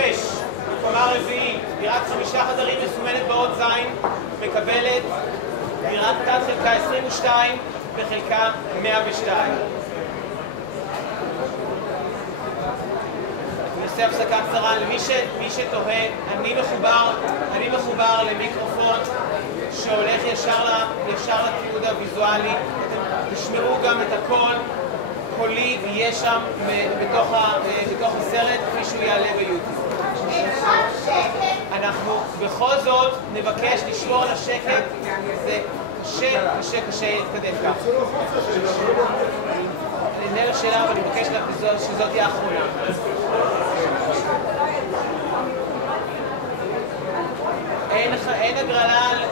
בקומה רביעית, דירת 5 חדרים מסומנת באות ז', מקבלת דירת תת חלקה 22 וחלקה 102. נעשה הפסקה קצרה. למי שתוהה, אני מחובר למיקרופון שהולך ישר לתיעוד הוויזואלי. אתם תשמעו גם את הקול, קולי יהיה שם בתוך הסרט כפי שהוא יעלה ביוטיוב. אנחנו בכל זאת נבקש לשמור על השקט, זה קשה להתקדם ככה. אני אענה לשאלה, אבל אני מבקש שזאת תהיה האחרונה.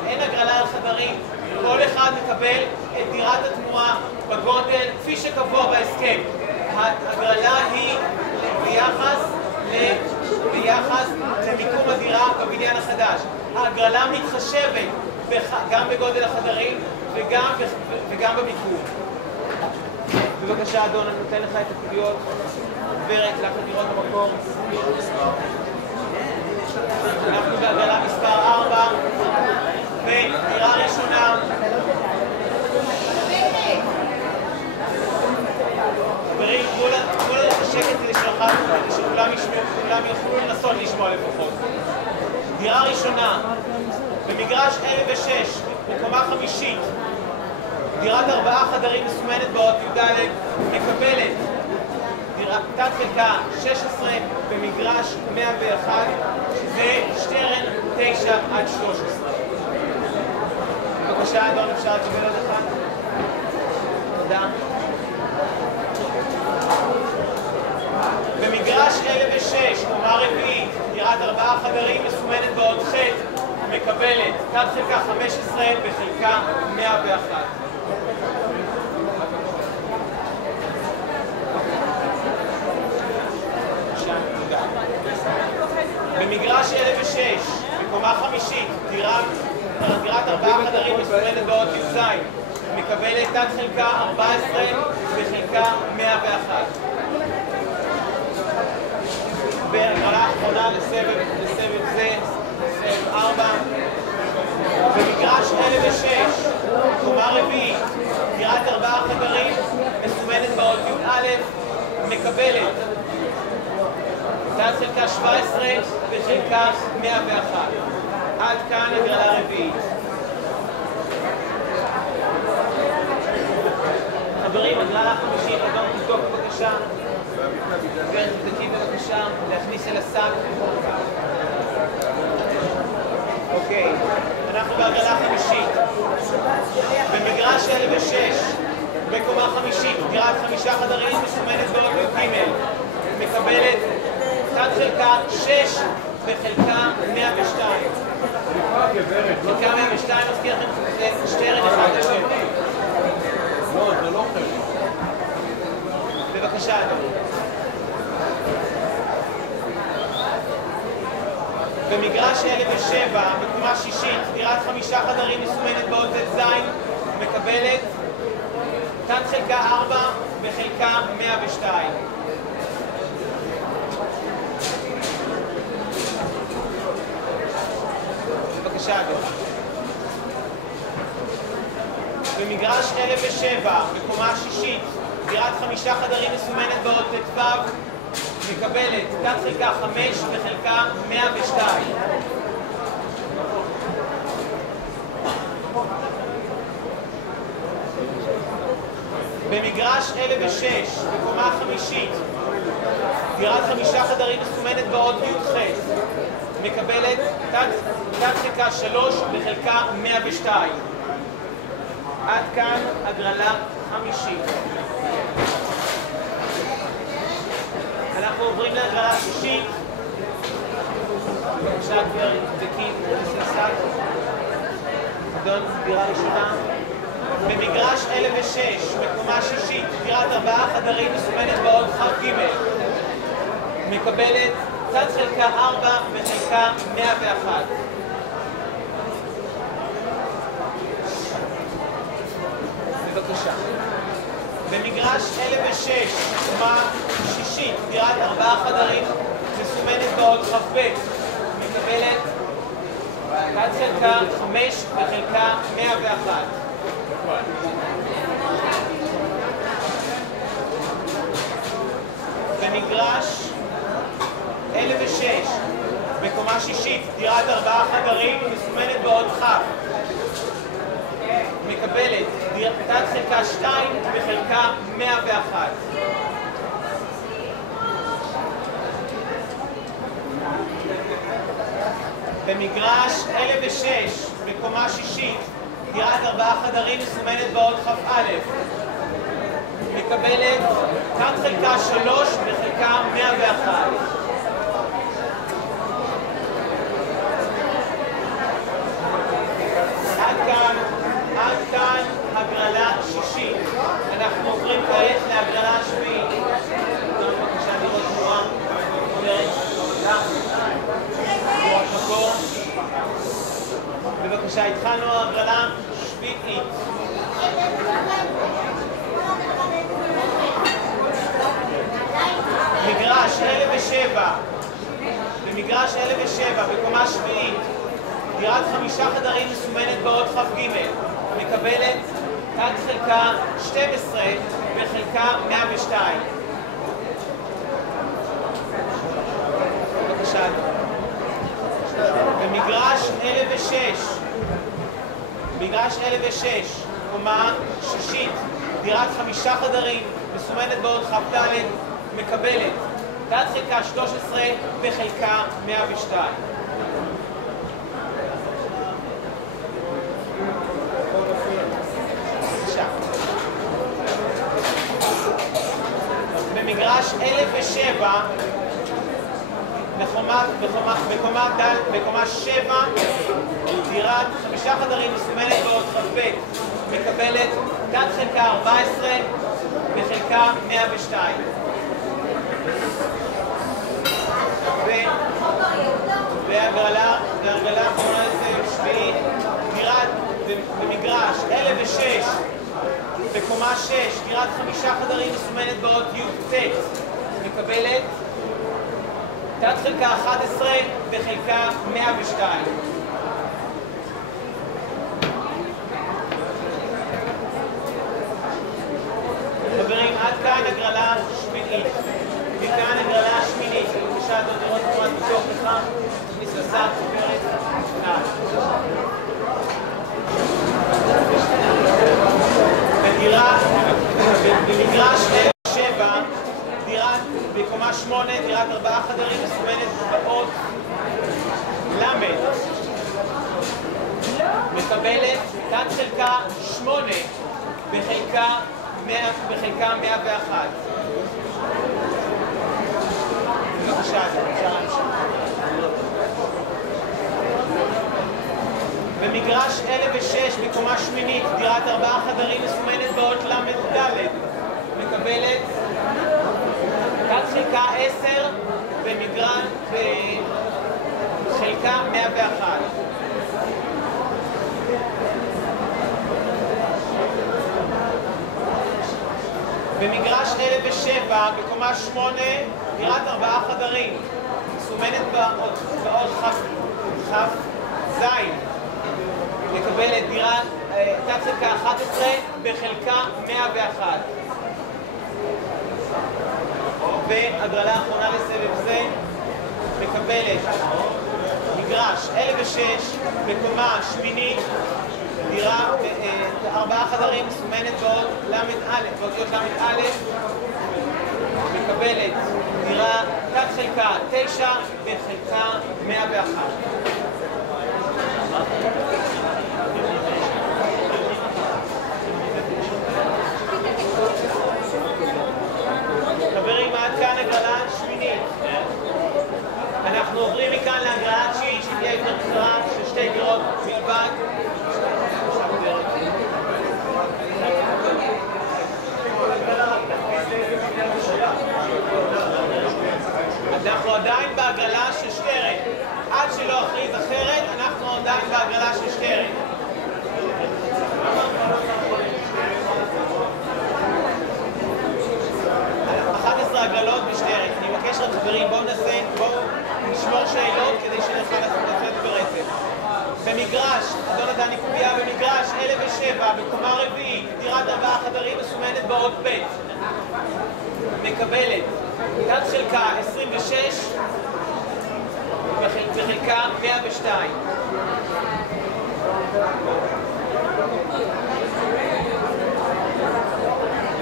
אין הגרלה על חדרים. כל אחד מקבל את דירת התמורה בגודל כפי שקבוע בהסכם. ההגרלה היא ביחס למיקום הדירה בבניין החדש. ההגרלה מתחשבת גם בגודל החדרים וגם במיקום. בבקשה אדון, אני נותן לך את הקוביות. גברת, לך לדירות במקור. אנחנו בהגרלה מספר 4, ודירה ראשונה. חברים, תנו לנו את השקט כדי שכולם יוכלו לנסות לשמוע לפחות. דירה ראשונה, במגרש 1006, בקומה חמישית, דירת 4 חדרים מסומנת באות י"ד, מקבלת תת חלקה 16 במגרש 101, שזה שטרן 9 עד 13. בבקשה, אדון, אפשר לקבל עוד אחד? תודה. במגרש 1006, קומה רביעית, דירת 4 חדרים מסומנת באות ח', מקבלת תת חלקה 15 בחלקה 101. במגרש 1006, בקומה חמישית, דירת 4 חדרים מסומנת באות י"ז, מקבלת תת חלקה 14 בחלקה 101. והגרלה האחרונה לסבב זה, סבב 4. במגרש 1006, קומה רביעית, דירת 4 חדרים מסומנת באות י"א, מקבלת תת חלקה 17 בחלקה 101. עד כאן הגרלה רביעית. חברים, הגרלה חמישית, אדון תבדוק בבקשה. גברת, תבדקי בבקשה, להכניס אל השק. אוקיי, אנחנו בהגרלה חמישית. במגרש 1006, בקומה חמישית, דירת 5 חדרים מסומנת באות י"ג, מקבלת תת חלקה 6 בחלקה 102. חלקה 102 מזכיר לכם שטרן 1-7. לא, זה לא חלק. בבקשה, אדוני. במגרש 1007, בקומה שישית, דירת 5 חדרים מסומנת באות ט"ז, מקבלת תת חלקה 4 בחלקה 102. בבקשה, אדוני. במגרש 1007, בקומה שישית, דירת 5 חדרים מסומנת באות ט"ו, מקבלת תת חלקה 5 בחלקה 102. במגרש 1006, בקומה חמישית, דירת 5 חדרים מסומנת באות י"ח, מקבלת תת חלקה 3 בחלקה 102. עד כאן הגרלה חמישית. אנחנו עוברים להגרלה שישית. בבקשה, גברת, תבדקי, תסלסל. אדון, דירה ראשונה. במגרש 1006, בקומה שישית, דירת 4 חדרים מסומנת באות כ"ג, מקבלת תת חלקה 4 בחלקה 101. בבקשה. במגרש 1006, קומה שישית, דירת 4 חדרים מסומנת באות כ"ב, מקבלת תת חלקה 5 בחלקה 101. במגרש 1006, בקומה שישית, דירת 4 חדרים מסומנת באות כ', מקבלת תת חלקה 2 בחלקה 101. במגרש 1006, בקומה שישית, דירת 4 חדרים מסומנת באות כ"א, מקבלת תת חלקה 3 בחלקה 101. עד כאן הגרלה שישית. אנחנו עוברים כעת להגרלה שביעית. בבקשה, לראות תנועה. בבקשה, התחלנו הגרלה שביעית. 1007, בקומה שביעית, דירת 5 חדרים מסומנת באות כ"ג, מקבלת תת חלקה 12 בחלקה 102. בבקשה. במגרש 1006, קומה שישית, דירת 5 חדרים מסומנת באות כ"ד, מקבלת תת חלקה 13 בחלקה 102. במגרש 1007, בקומה 7, דירת 5 חדרים מסומנת באות כ"ב, מקבלת תת חלקה 14 בחלקה 102. והגרלה 18 דירת במגרש 1006, בקומה 6, דירת 5 חדרים מסומנת באות י"ט, מקבלת תת חלקה 11 בחלקה 102. חברים, עד כאן הגרלה שמינית. מכאן הגרלה שמינית. בבקשה, אדון לראות תמונת בתוך לך. תכניס לסף, סופרת. במגרש 7, דירת בקומה 8, דירת 4 חדרים מסומנת באות למד, מקבלת תת חלקה 8 בחלקה 101. בבקשה, אפשר להמשיך. במגרש 1006, בקומה שמינית, דירת 4 חדרים מסומנת באות ל"ד, מקבלת תת חלקה 10 בחלקה 101. במגרש 1007, בקומה 8, דירת 4 חדרים מסומנת באות כ"ז, מקבלת דירת תת חלקה 11 בחלקה 101. והגרלה האחרונה לסבב זה, מקבלת מגרש 1006, בקומה שמינית, דירה 4 חדרים מסומנת באות באותיות ל"א, מקבלת דירה תת חלקה 9 בחלקה 101. חברים, עד כאן הגרלה שמינית. אנחנו עוברים מכאן להגרלה תשיעית, שתהיה יותר קצרה, של 2 דירות בלבד. אנחנו עדיין בהגרלה של שטרן. עד שלא אכריז אחרת, אנחנו עדיין בהגרלה של שטרן. 11 הגרלות בשטרן. אני מבקש רק חברים, בואו נשמור שאלות כדי שנוכל לצאת ברצף. במגרש, אדון עדני קוביה, במגרש 1007, בקומה רביעית, דירת 4 חדרים מסומנת באות ב', מקבלת תת חלקה 26 בחלקה 102.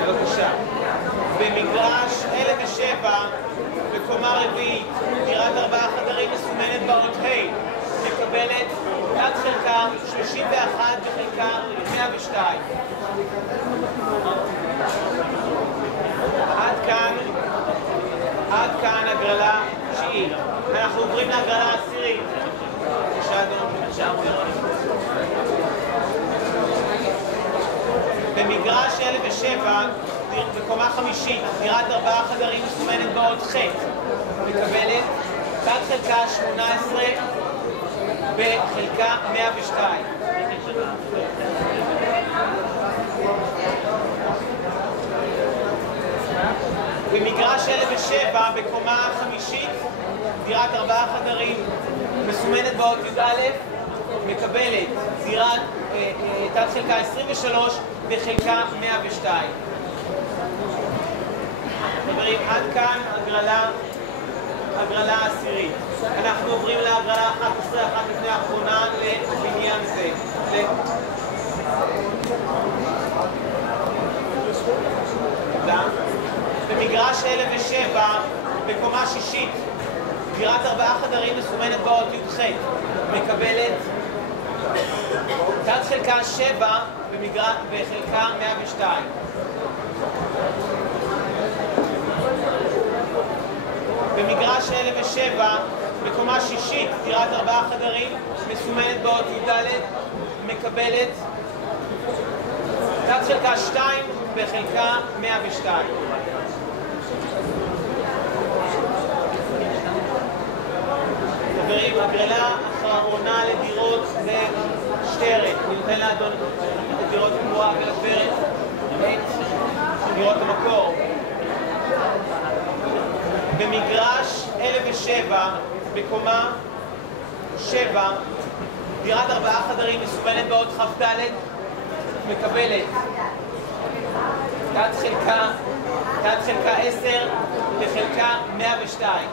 בבקשה. במגרש 1007, בקומה רביעית, דירת 4 חדרים מסומנת באות ה', מקבלת תת חלקה 31 בחלקה 102. עד כאן הגרלה תשיעית. אנחנו עוברים להגרלה עשירית. בבקשה, אדון. במגרש 1007, בקומה חמישית, דירת 4 חדרים מסומנת באות ח', מקבלת תת חלקה 18 בחלקה 102. במגרש 1007 בקומה חמישית, דירת 4 חדרים, מסומנת באות י"א, מקבלת דירת תת חלקה 23 וחלקה 102. חברים, עד כאן הגרלה עשירית. אנחנו עוברים להגרלה 11, אחת לפני האחרונה לבניין זה. במגרש 1007 בקומה שישית, דירת 4 חדרים מסומנת באות י"ח, מקבלת תת חלקה 7 בחלקה 102. במגרש 1007 בקומה שישית, דירת 4 חדרים מסומנת באות י"ד, מקבלת תת חלקה 2 בחלקה 102. חברים, הגרלה האחרונה לדירות בשטרן. אני נותן לאדון את דירות תמורה ולגברת את דירות המקור. במגרש 1007 בקומה 7, דירת 4 חדרים מסומנת באות כ"ד, מקבלת תת חלקה 10 בחלקה 102.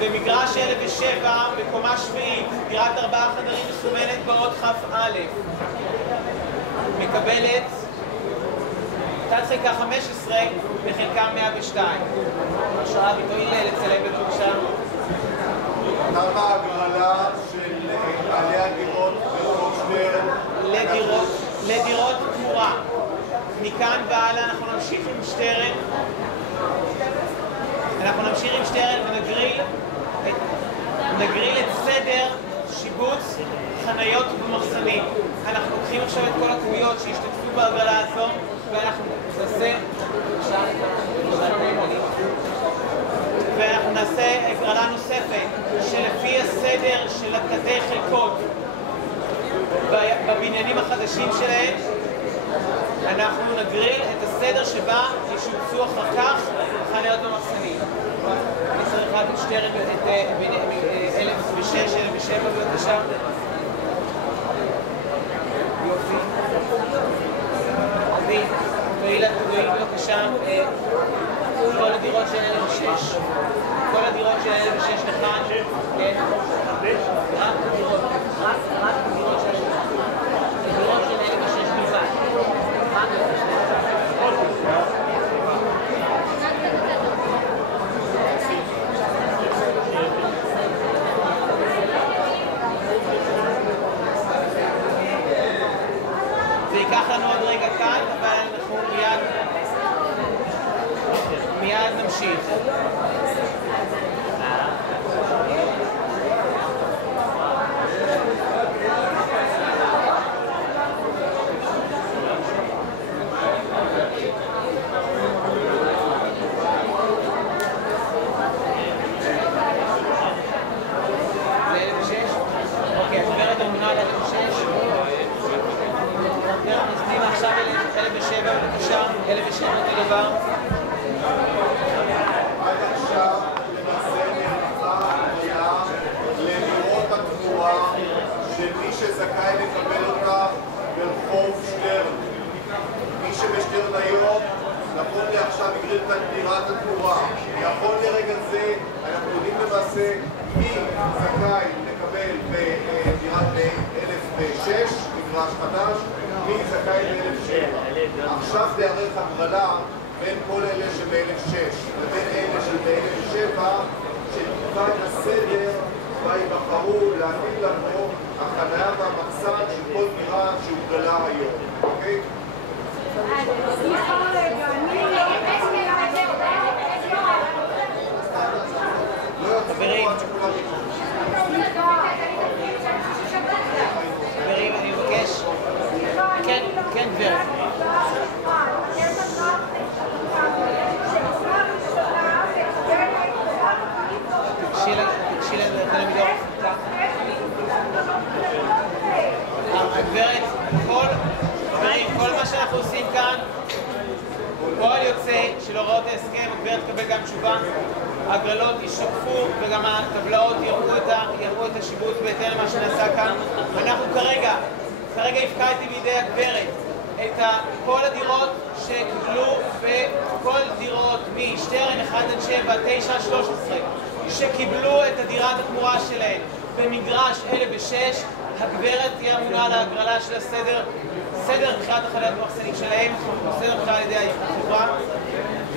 במגרש 1007 בקומה שביעית, דירת 4 חדרים מסומנת באות כ"א, מקבלת תת חלקה 15 בחלקה 102. השעה ביטוי לצלם בבקשה. כמה הגרלה של בעלי הדירות ברחוב שטרן? לדירות תמורה. מכאן והלאה אנחנו נמשיך עם שטרן. ונגריל את סדר שיבוץ חניות ומחסנים. אנחנו לוקחים עכשיו את כל הקבוצות שהשתתפו בהגרלה הזו, ואנחנו נעשה הגרלה נוספת שלפי הסדר של התתי חלקות בבניינים החדשים שלהם, אנחנו נגריל את הסדר שבה ישובצו אחר כך חניות ומחסנים. אני צריך רק את שטרן את 1006, 1007 בבקשה. יופי. עדי, תואיל בבקשה כל הדירות של 1006. כל הדירות של 1006 לכאן. כן. רק הדירות של 1006 בלבד. זה ייקח לנו עוד רגע כאן, אבל אנחנו מיד נמשיך. שזכאי לקבל אותה ברחוב שטרן. מי שבשטרן היום, נכון לעכשיו הגריל את דירת התמורה. נכון לרגע זה, אנחנו יודעים למעשה מי זכאי לקבל בדירת 1006, מגרש חדש, מי זכאי ב-1007. עכשיו תיערך הגרלה בין כל אלה שב-1006 לבין אלה שב-1007, שתקבע את הסדר בה יבחרו להטיל לנו החניה והמחסן של כל דירה שהוגרלה היום, אוקיי? סליחה רגע, חברים, אני מבקש. כן, גברת. תקשי לתלמידות. הגברת, כל מה שאנחנו עושים כאן, פועל יוצא של הוראות ההסכם, הגברת תקבל גם תשובה, ההגרלות ישקפו וגם הטבלאות יראו את השיבוץ בהתאם למה שנעשה כאן. אנחנו כרגע הפקדתי בידי הגברת את כל הדירות שקיבלו וכל דירות משטרן 1-7, 9-13 שקיבלו את הדירת התמורה שלהן במגרש 1006, הגברת תהיה אמונה על ההגרלה של סדר בחירת החניות המחסנים שלהם, סדר בחירה על ידי החברה,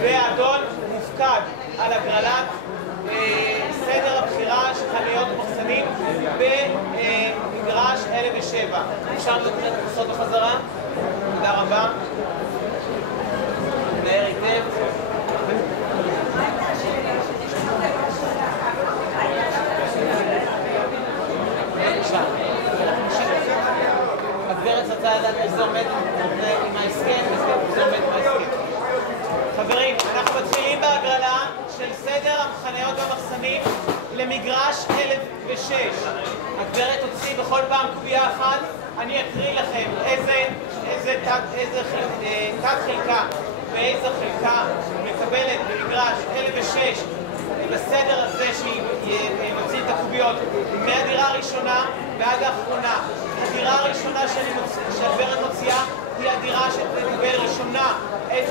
והאדון מופקד על הגרלת סדר הבחירה של חניות המחסנים במגרש 1007. אפשר לתת את בחזרה? תודה רבה. נער היטב. הגברת רצה לדעת איך זה עומד עם ההסכם, זה עומד עם ההסכם. חברים, אנחנו מתחילים בהגרלה של סדר החניות והמחסנים למגרש 1006. הגברת תוציא בכל פעם קובייה אחת, אני אקריא לכם איזה תת חלקה ואיזה חלקה מקבלת במגרש 1006 בסדר הזה שהיא מוציא את הקוביות מהדירה הראשונה ועד האחרונה. הדירה הראשונה שהגברת מוציאה היא הדירה שתקבל ראשונה את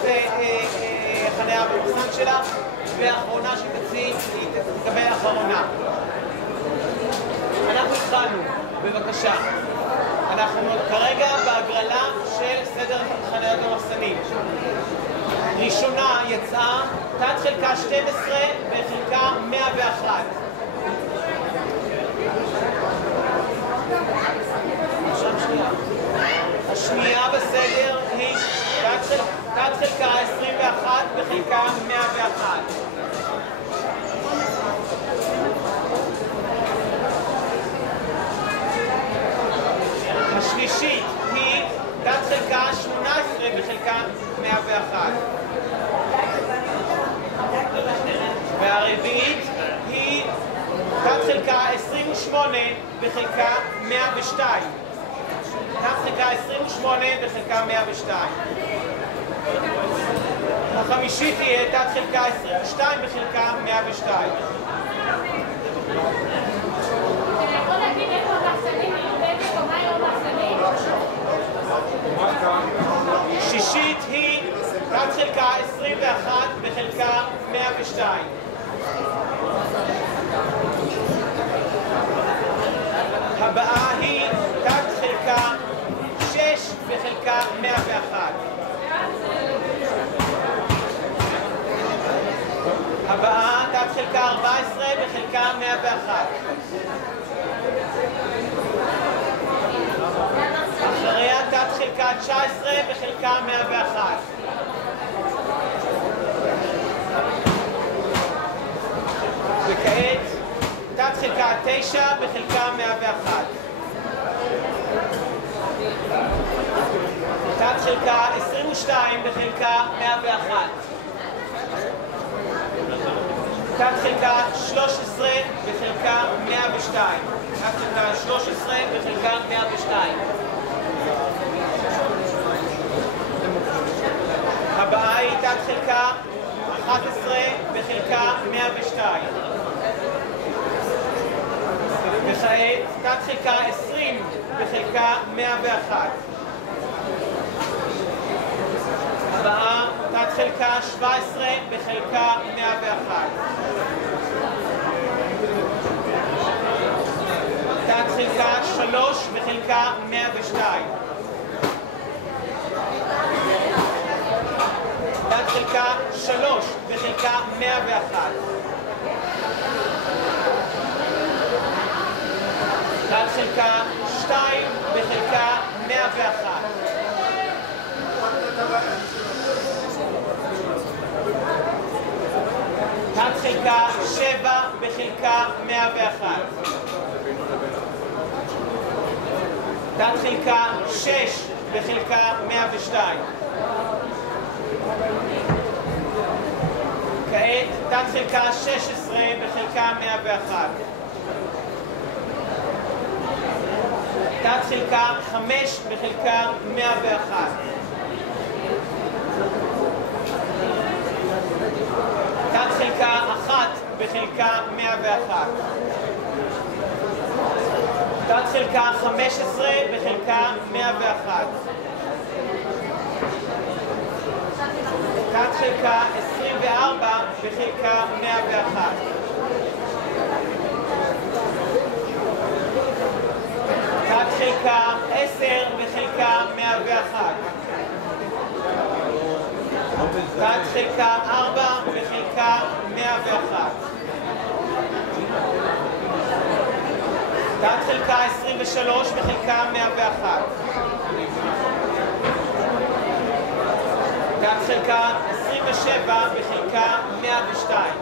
החניה במחסן שלה, והאחרונה שתוציא היא תקבל אחרונה. אנחנו התחלנו, בבקשה. אנחנו כרגע בהגרלה של סדר חניות המחסנים. ראשונה יצאה תת חלקה 12 וחלקה 101. השנייה בסדר היא תת חלקה 21 וחלקה 101. השלישית היא תת חלקה 18 וחלקה 101. והרביעית היא תת חלקה 28 וחלקה 102. תת חלקה 28 וחלקה 102. החמישית תהיה תת חלקה 22 וחלקה 102. אתה יכול להגיד איפה המחסנים היו באיזה קומה היו המחסנים? שישית היא תת חלקה 21 וחלקה 102. הבאה היא תת חלקה 6 וחלקה 101. הבאה תת חלקה 14 וחלקה 101. אחריה תת חלקה 19 וחלקה 101. וכעת תת חלקה 9 וחלקה 101. תת חלקה 22 וחלקה 101. תת חלקה 13 וחלקה 102. תת חלקה 13 וחלקה 102. הבאה היא תת חלקה 11 וחלקה 102. וכעת תת חלקה 20 וחלקה 101. הבאה תת חלקה 17 וחלקה 101. תת חלקה 3 וחלקה 102. תת חלקה 3 וחלקה 101. תת חלקה 2 וחלקה 101. תת חלקה 7 בחלקה 101. תת חלקה 6 בחלקה 102. כעת תת חלקה 16 בחלקה 101. תת חלקה 5 בחלקה 101. תת חלקה 1 בחלקה 101. תת חלקה 15 בחלקה 101. תת חלקה 24 בחלקה 101. תת חלקה 10 בחלקה 101. תת חלקה 4 בחלקה 101. תת חלקה 23 בחלקה 101. תת חלקה 27 בחלקה 102.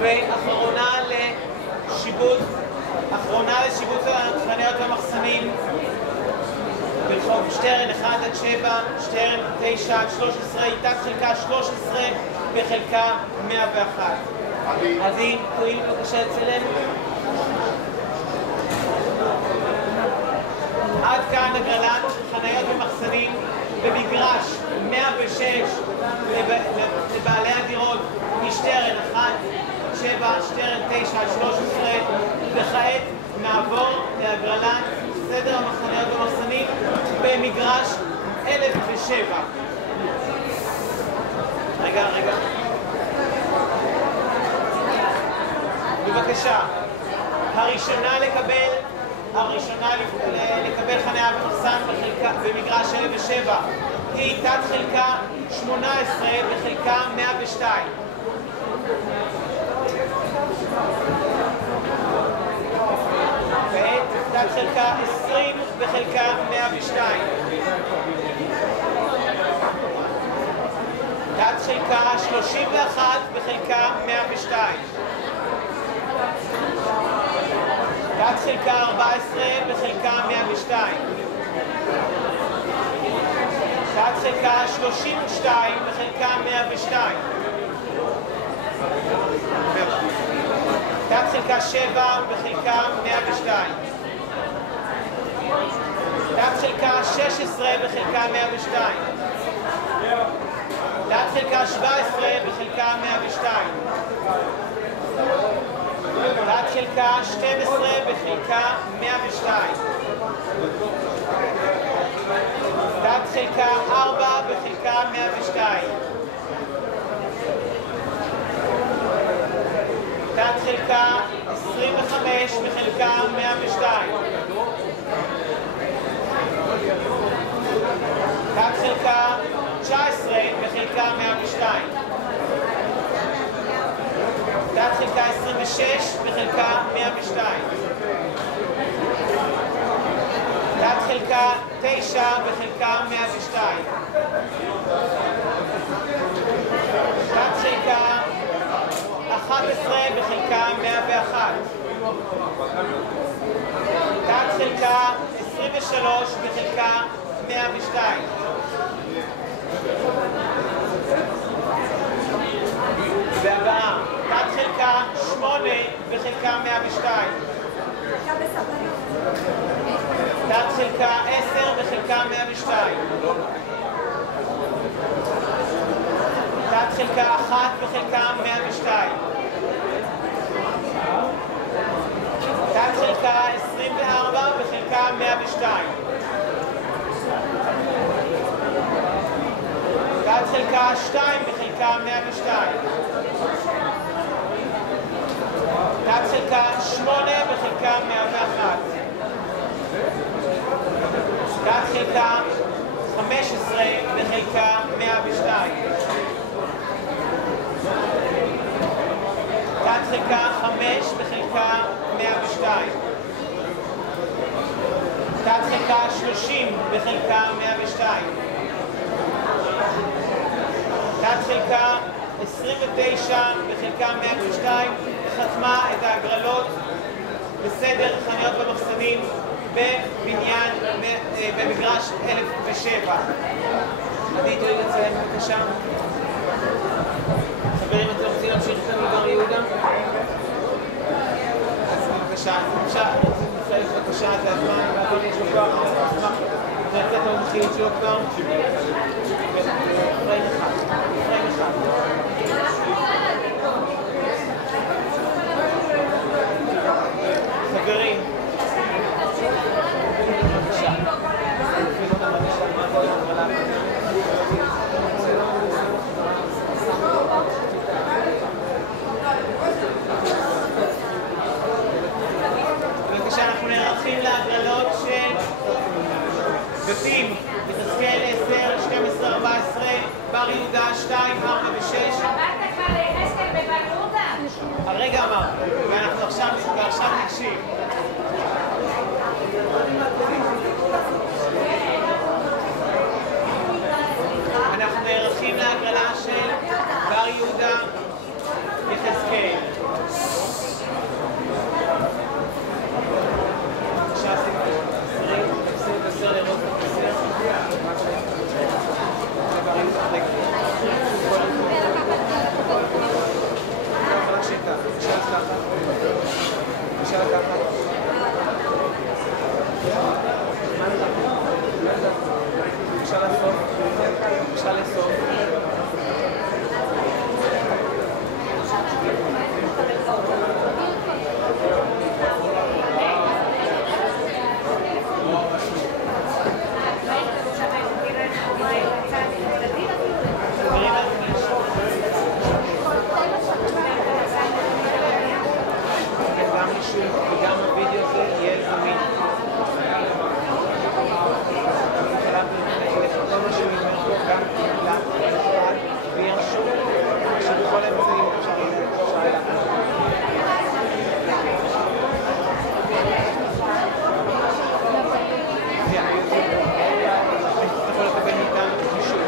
ואחרונה לשיבוץ החניות והמחסנים ברחוב שטרן 1 עד 7, שטרן 9 עד 13, תת חלקה 13 בחלקה 101. עדי, תואיל בבקשה אצלם. עד כאן הגרלת חניות ומחסנים במגרש 106 לבעלי הדירות משטרן 1, 7, שטרן 9 עד 13, וכעת נעבור להגרלת סדר המחניות ומחסנים במגרש 1007. רגע. בבקשה, הראשונה לקבל חניה ומחסן במגרש 1007 היא תת חלקה 18 בחלקה 102. ואת תת חלקה 20 בחלקה 102. תת חלקה 31 בחלקה 102. תת חלקה 14 בחלקה 102. תת חלקה 32 בחלקה 102. תת חלקה 7 בחלקה 102. תת חלקה 16 בחלקה 102. תת חלקה 17 בחלקה 102. תת חלקה 12 בחלקה 102. תת חלקה 4 בחלקה 102. תת חלקה 25 בחלקה 102. תת חלקה 19 בחלקה 102. תת חלקה 26 בחלקה 102. תת חלקה 9 בחלקה 102. תת חלקה 11 בחלקה 101. תת חלקה 23 בחלקה 102. והבאה, תת חלקה 8 בחלקה 102. תת חלקה 10 בחלקה 102. תת חלקה 1 בחלקה 102. תת חלקה 24 בחלקה 102. תת חלקה 2 בחלקה 102. תת חלקה 8 בחלקה 101. תת חלקה 15 בחלקה 102. תת חלקה 5 בחלקה 102. תת חלקה 30 בחלקה 102. תת חלקה 29 בחלקה 102 חתמה את ההגרלות בסדר חניות ומחסנים בבניין במגרש 1007. עדי, תואיל לציין בבקשה. חברים, אתם רוצים להמשיך איתנו בר יהודה? אז בבקשה, בבקשה, זה הזמן, ואדון יש לו כוח, נשמח לצאת את המומחיות שלו כבר. פריים אחד. חברים, בבקשה. בבקשה, אנחנו נערכים להגרלות של בתים, יחזקאל 10, 12, 14, בר יהודה 2, 4 ו-6. אמרת כבר יחזקאל בבר יהודה? הרגע אמרתי, ואנחנו עכשיו נקשיב. אנחנו נערכים להגרלה של בר יהודה יחזקאל. בבקשה, שים את הסר לראות את הסר. בבקשה לקחת. בבקשה לאסוף. בבקשה לאסוף. וגם הווידאו הזה יהיה זמין. כל מה שהוא אומר פה גם לאחד וירשום שבכל האמצעים אפשר תצטרכו לקבל מאיתנו קישור.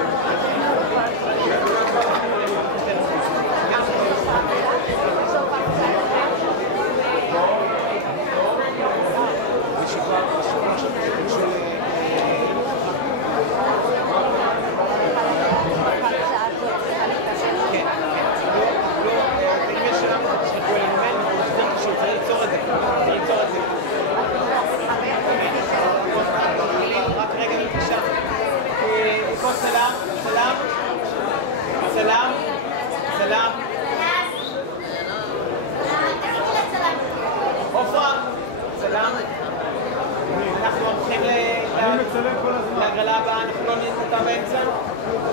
סלאם. עופרה, סלאם. אנחנו הולכים להגרלה הבאה, אנחנו לא נקטע באמצע?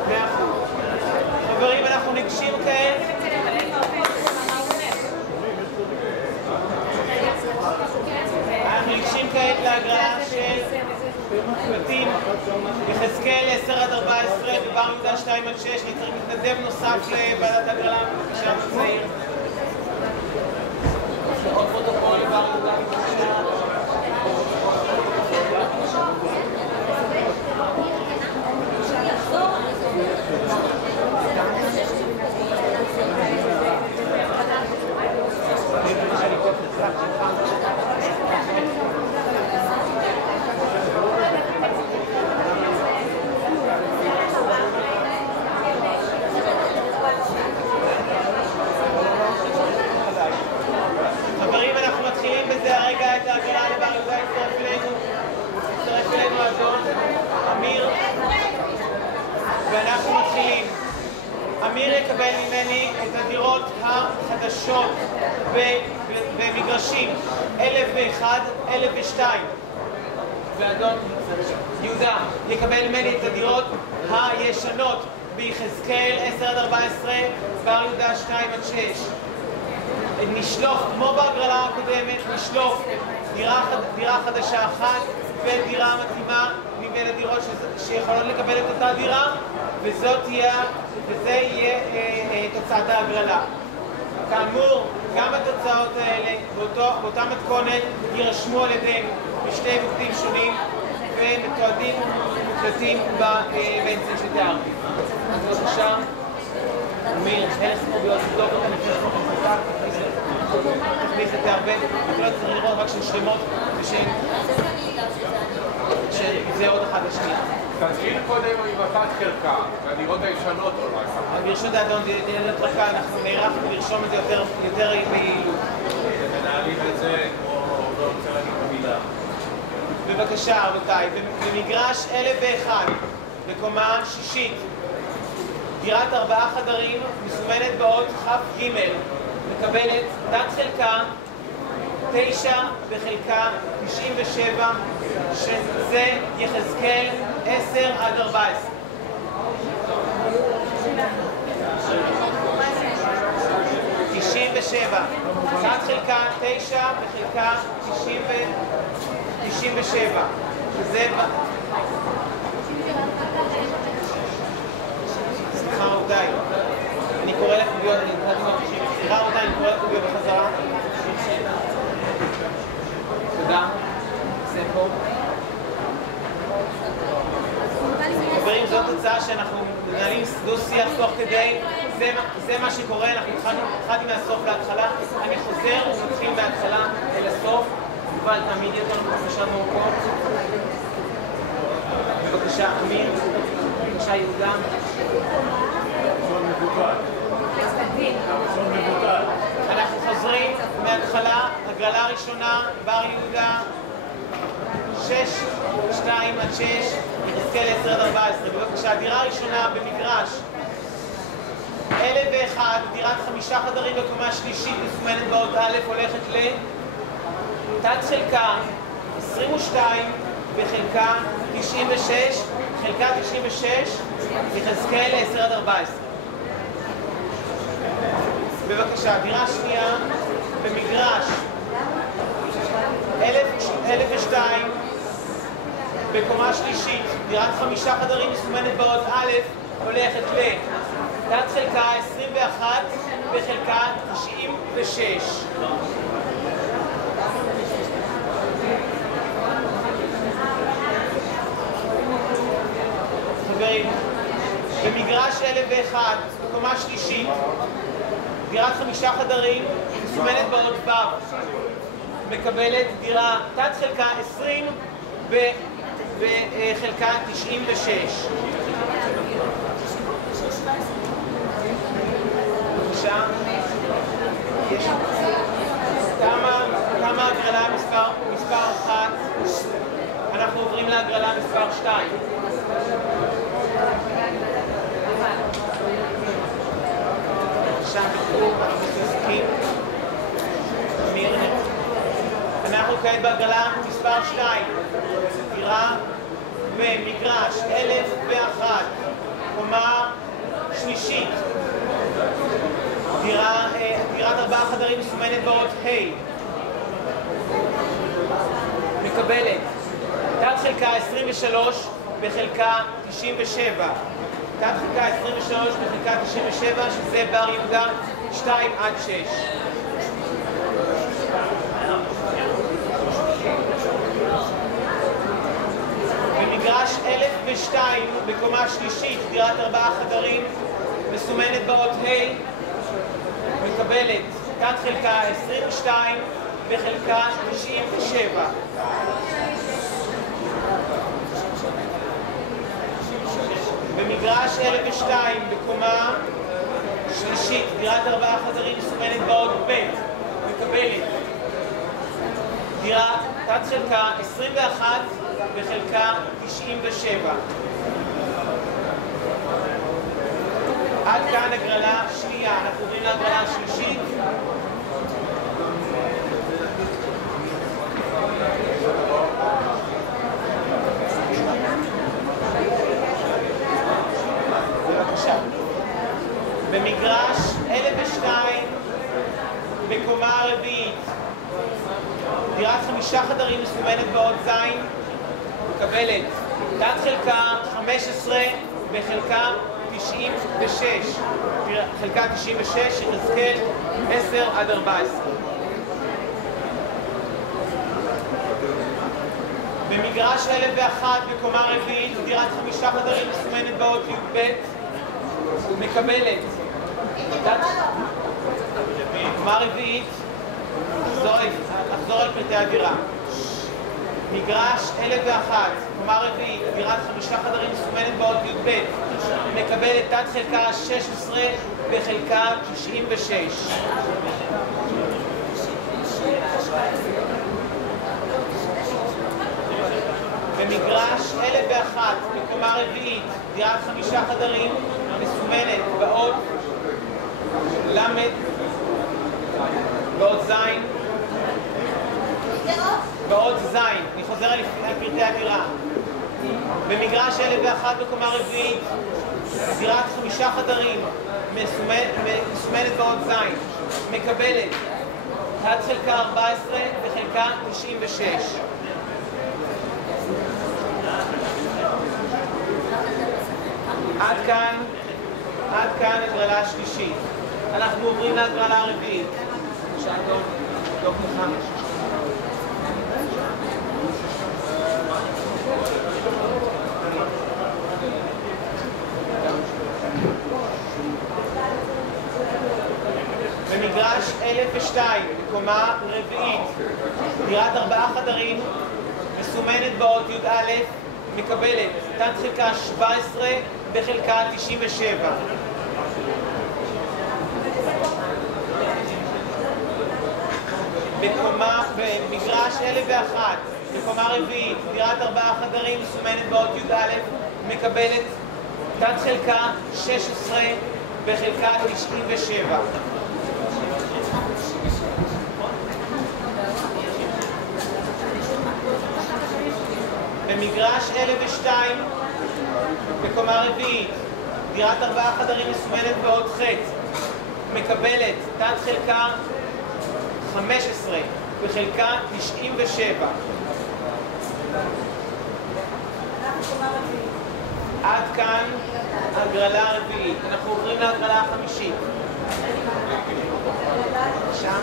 100%. חברים, אנחנו ניגשים כעת. אנחנו ניגשים כעת להגרלה של בתים יחזקאל 10 עד 14 ובר יהודה 2 עד 6. אני צריך מתנדב נוסף לוועדת הגרלה, בבקשה, צעיר. עוד פרוטוקול לבר יהודה, בבקשה. חברים, אנחנו מתחילים בזה הרגע את ההגרלה לבר יהודה. הצטרף אלינו אדון אמיר, ואנחנו מתחילים. אמיר יקבל ממני את הדירות החדשות במגרשים 1001, 1002, ואדון יהודה יקבל ממני את הדירות הישנות ביחזקאל 10 עד 14, בר יהודה 2 עד 6. נשלוף, כמו בהגרלה הקודמת, נשלוף דירה חדשה אחת ודירה מתאימה מבין הדירות שיכולות לקבל את אותה דירה, וזה יהיה תוצאת ההגרלה. כאמור, גם התוצאות האלה באותה מתכונת יירשמו על ידינו בשני מוקדים שונים ומתועדים ומוקלטים באמצעים שתיארתי. אז בבקשה, אמיר, אין סמוביות, לא כל כך נכנס כמו חזק, תכניס את הרבה, לא צריך לראות רק של שלמות שזה עוד אחד לשנייה. תתחיל קודם עם מפת חלקה, והדירות הישנות אולי. ברשות האדון, דירות חלקה, אנחנו נערכנו לרשום את זה יותר ביעילות. מנהלים את זה כמו, לא רוצה להגיד במילה. בבקשה, רבותיי, במגרש 1001, בקומה שישית, דירת 4 חדרים, מסומנת באות כ"ג, מקבלת תת חלקה 9 בחלקה 97, שזה יחזקאל 10 עד 14. תת חלקה 9 בחלקה 97. זה... סליחה רבותיי, אני קורא לקוביות, סליחה רבותיי, אני קורא לקוביות בחזרה. תודה. זה פה. חברים, זאת הצעה שאנחנו מנהלים דו-שיח תוך כדי, זה מה שקורה, אנחנו התחלתי מהסוף להתחלה, אני חוזר ומתחיל מההתחלה אל הסוף, אבל תמיד יותר בבקשה מורקות. בבקשה, אמיר, בבקשה יהודה. אנחנו חוזרים מההתחלה, הגרלה הראשונה, בר יהודה, 6-2 עד 6, יחזקאל 10 עד 14. בבקשה, הדירה הראשונה במגרש 1001, דירת 5 חדרים בקומה שלישית, מסומנת באות א', הולכת לתת חלקה 22 בחלקה 96, חלקה 96, יחזקאל 10 עד 14. בבקשה, דירה שנייה במגרש 1002 בקומה שלישית, דירת 5 חדרים, מסומנת באות א', הולכת לתת חלקה 21 בחלקה 96. חברים, במגרש 1001 בקומה שלישית, דירת 5 חדרים, מסומנת באות ו', מקבלת דירה תת חלקה 20 בחלקה 96. בבקשה. תמה הגרלה מספר 1, אנחנו עוברים להגרלה מספר 2. בבקשה, אנחנו כעת בהגרלה מספר 2, דירה במגרש 1001, קומה שלישית, דירת 4 חדרים, מסומנת באות ה', מקבלת תת חלקה 23 בחלקה 97, תת חלקה 23 בחלקה 97, שזה בר יהודה 2 עד 6. במגרש 1002 בקומה שלישית, דירת 4 חדרים, מסומנת באות ה', מקבלת תת חלקה 22 בחלקה 97. במגרש 1002 בקומה שלישית, דירת 4 חדרים, מסומנת באות ב', מקבלת דירה תת חלקה 21 בחלקה 97. עד כאן הגרלה שנייה, אנחנו עוברים להגרלה השלישית. בבקשה. במגרש 1002 בקומה רביעית, דירת 5 חדרים, מסומנת באות ז', מקבלת תת חלקה 15 בחלקה 96, חלקה 96, יחזקאל 10 עד 14. במגרש 1001 בקומה רביעית, דירת 5 חדרים, מסומנת באות י"ב, מקבלת קומה רביעית, אחזור על פרטי הדירה. מגרש 1001, קומה רביעית, דירת 5 חדרים, מסומנת באות י"ב, מקבלת תת חלקה 16 בחלקה 96. במגרש 1001, בקומה רביעית, דירת 5 חדרים, מסומנת באות למד, באות זין, באות זין, אני חוזר על פרטי הדירה. במגרש 1001, בקומה רביעית, דירת 5 חדרים, מסומנת באות זין, מקבלת תת חלקה 14 וחלקה 96. עד כאן הגרלה השלישית. אנחנו עוברים להגרלה הרביעית. דוק מחמש. במגרש 1002, בקומה רביעית, דירת 4 חדרים, מסומנת באות י"א, מקבלת תת חלקה 17 בחלקה 97. במגרש 1001, בקומה רביעית, דירת 4 חדרים, מסומנת באות י"א, מקבלת תת חלקה 16 בחלקה 97. במגרש 1002, בקומה רביעית, דירת 4 חדרים, מסומנת באות ח', מקבלת תת חלקה 15 בחלקה 97. עד כאן הגרלה הרביעית. אנחנו עוברים להגרלה החמישית. שם.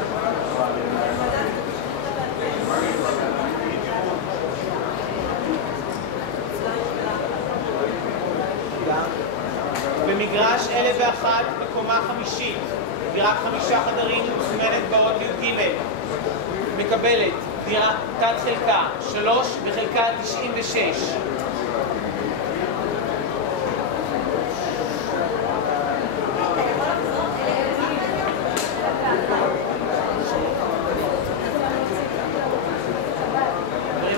במגרש 1001, בקומה חמישית, דירת 5 חדרים, מסומנת באות י"ג, מקבלת דירת תת חלקה 3 בחלקה 96.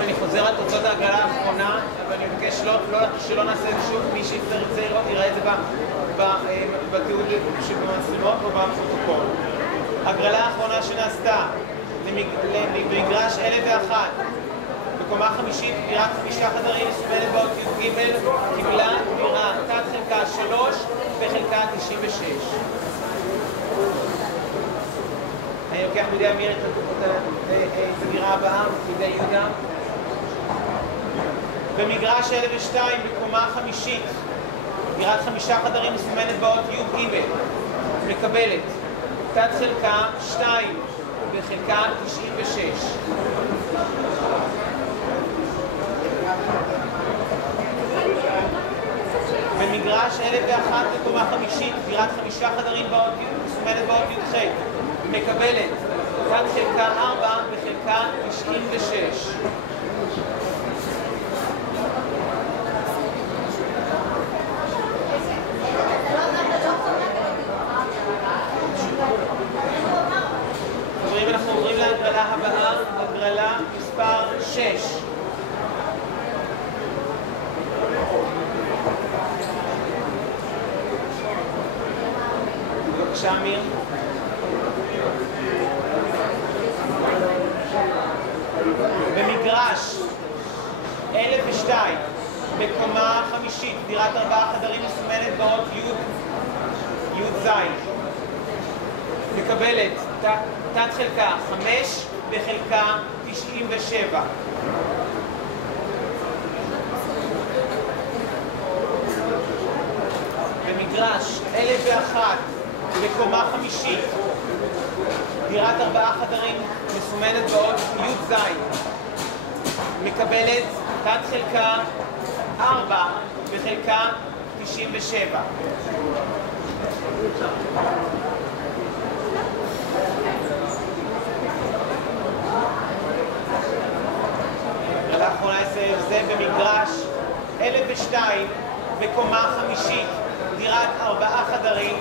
אני חוזר על תוצאות ההגרלה האחרונה, אבל אני מבקש שלא נעשה את זה שוב. מי שירצה לראות יראה את זה בתיעוד שבמצלמות או בפרוטוקול. הגרלה האחרונה שנעשתה למגרש 1001, בקומה חמישית, דירת 5 חדרים, מסומנת באות י"ג, קיבלה דירה תת חלקה 3 בחלקה 96. אני לוקח מידי אמיר את הדירה הבאה, מידי יהודה. במגרש 1002, בקומה חמישית, דירת 5 חדרים, מסומנת באות י"ג, מקבלת תת חלקה 2 בחלקה 96. במגרש 1001, בקומה חמישית, דירת 5 חדרים, מסומנת באות י"ח, מקבלת תת חלקה 4 בחלקה 96. אנחנו עוברים להגרלה הבאה, הגרלה מספר 6. בבקשה, אמיר. במגרש 1002, בקומה חמישית, דירת 4 חדרים, מסומנת באות י"ז, מקבלת תת חלקה 5 בחלקה 97. במגרש 1001, בקומה חמישית, דירת 4 חדרים, מסומנת באות י"ז, מקבלת תת חלקה 4 בחלקה 97. הגרלה האחרונה זה במגרש 1002, בקומה חמישית, דירת 4 חדרים,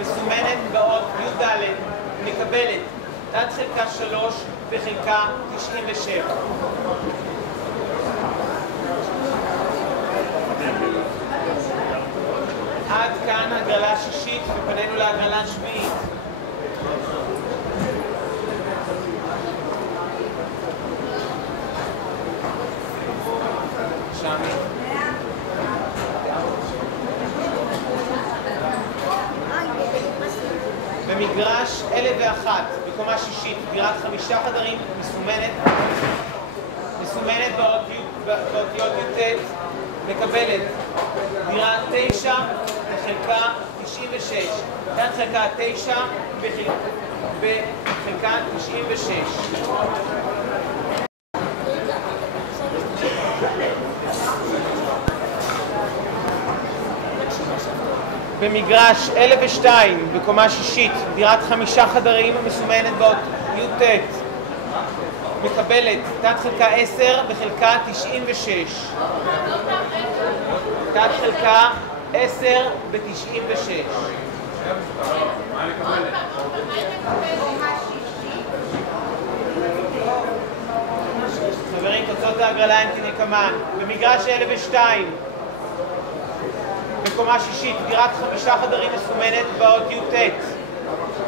מסומנת באות י"ד, מקבלת תת חלקה 3 בחלקה 97. כאן הגרלה שישית ופנינו להגרלה שביעית. שמי. במגרש 1001, בקומה שישית, דירת 5 חדרים מסומנת באותיות י"ט, מקבלת דירה 9 בחלקה 96, כאן חלקה 9 בחלקה 96. במגרש 1002, בקומה שישית, דירת 5 חדרים מסומנת באות י"ט, מקבלת תת חלקה 10 בחלקה 96. תת חלקה 10 ב-96. חברים, תוצאות ההגרלה הן כדלקמן. במגרש 1002, בקומה שישית, דירת 5 חדרים מסומנת באות י"ט,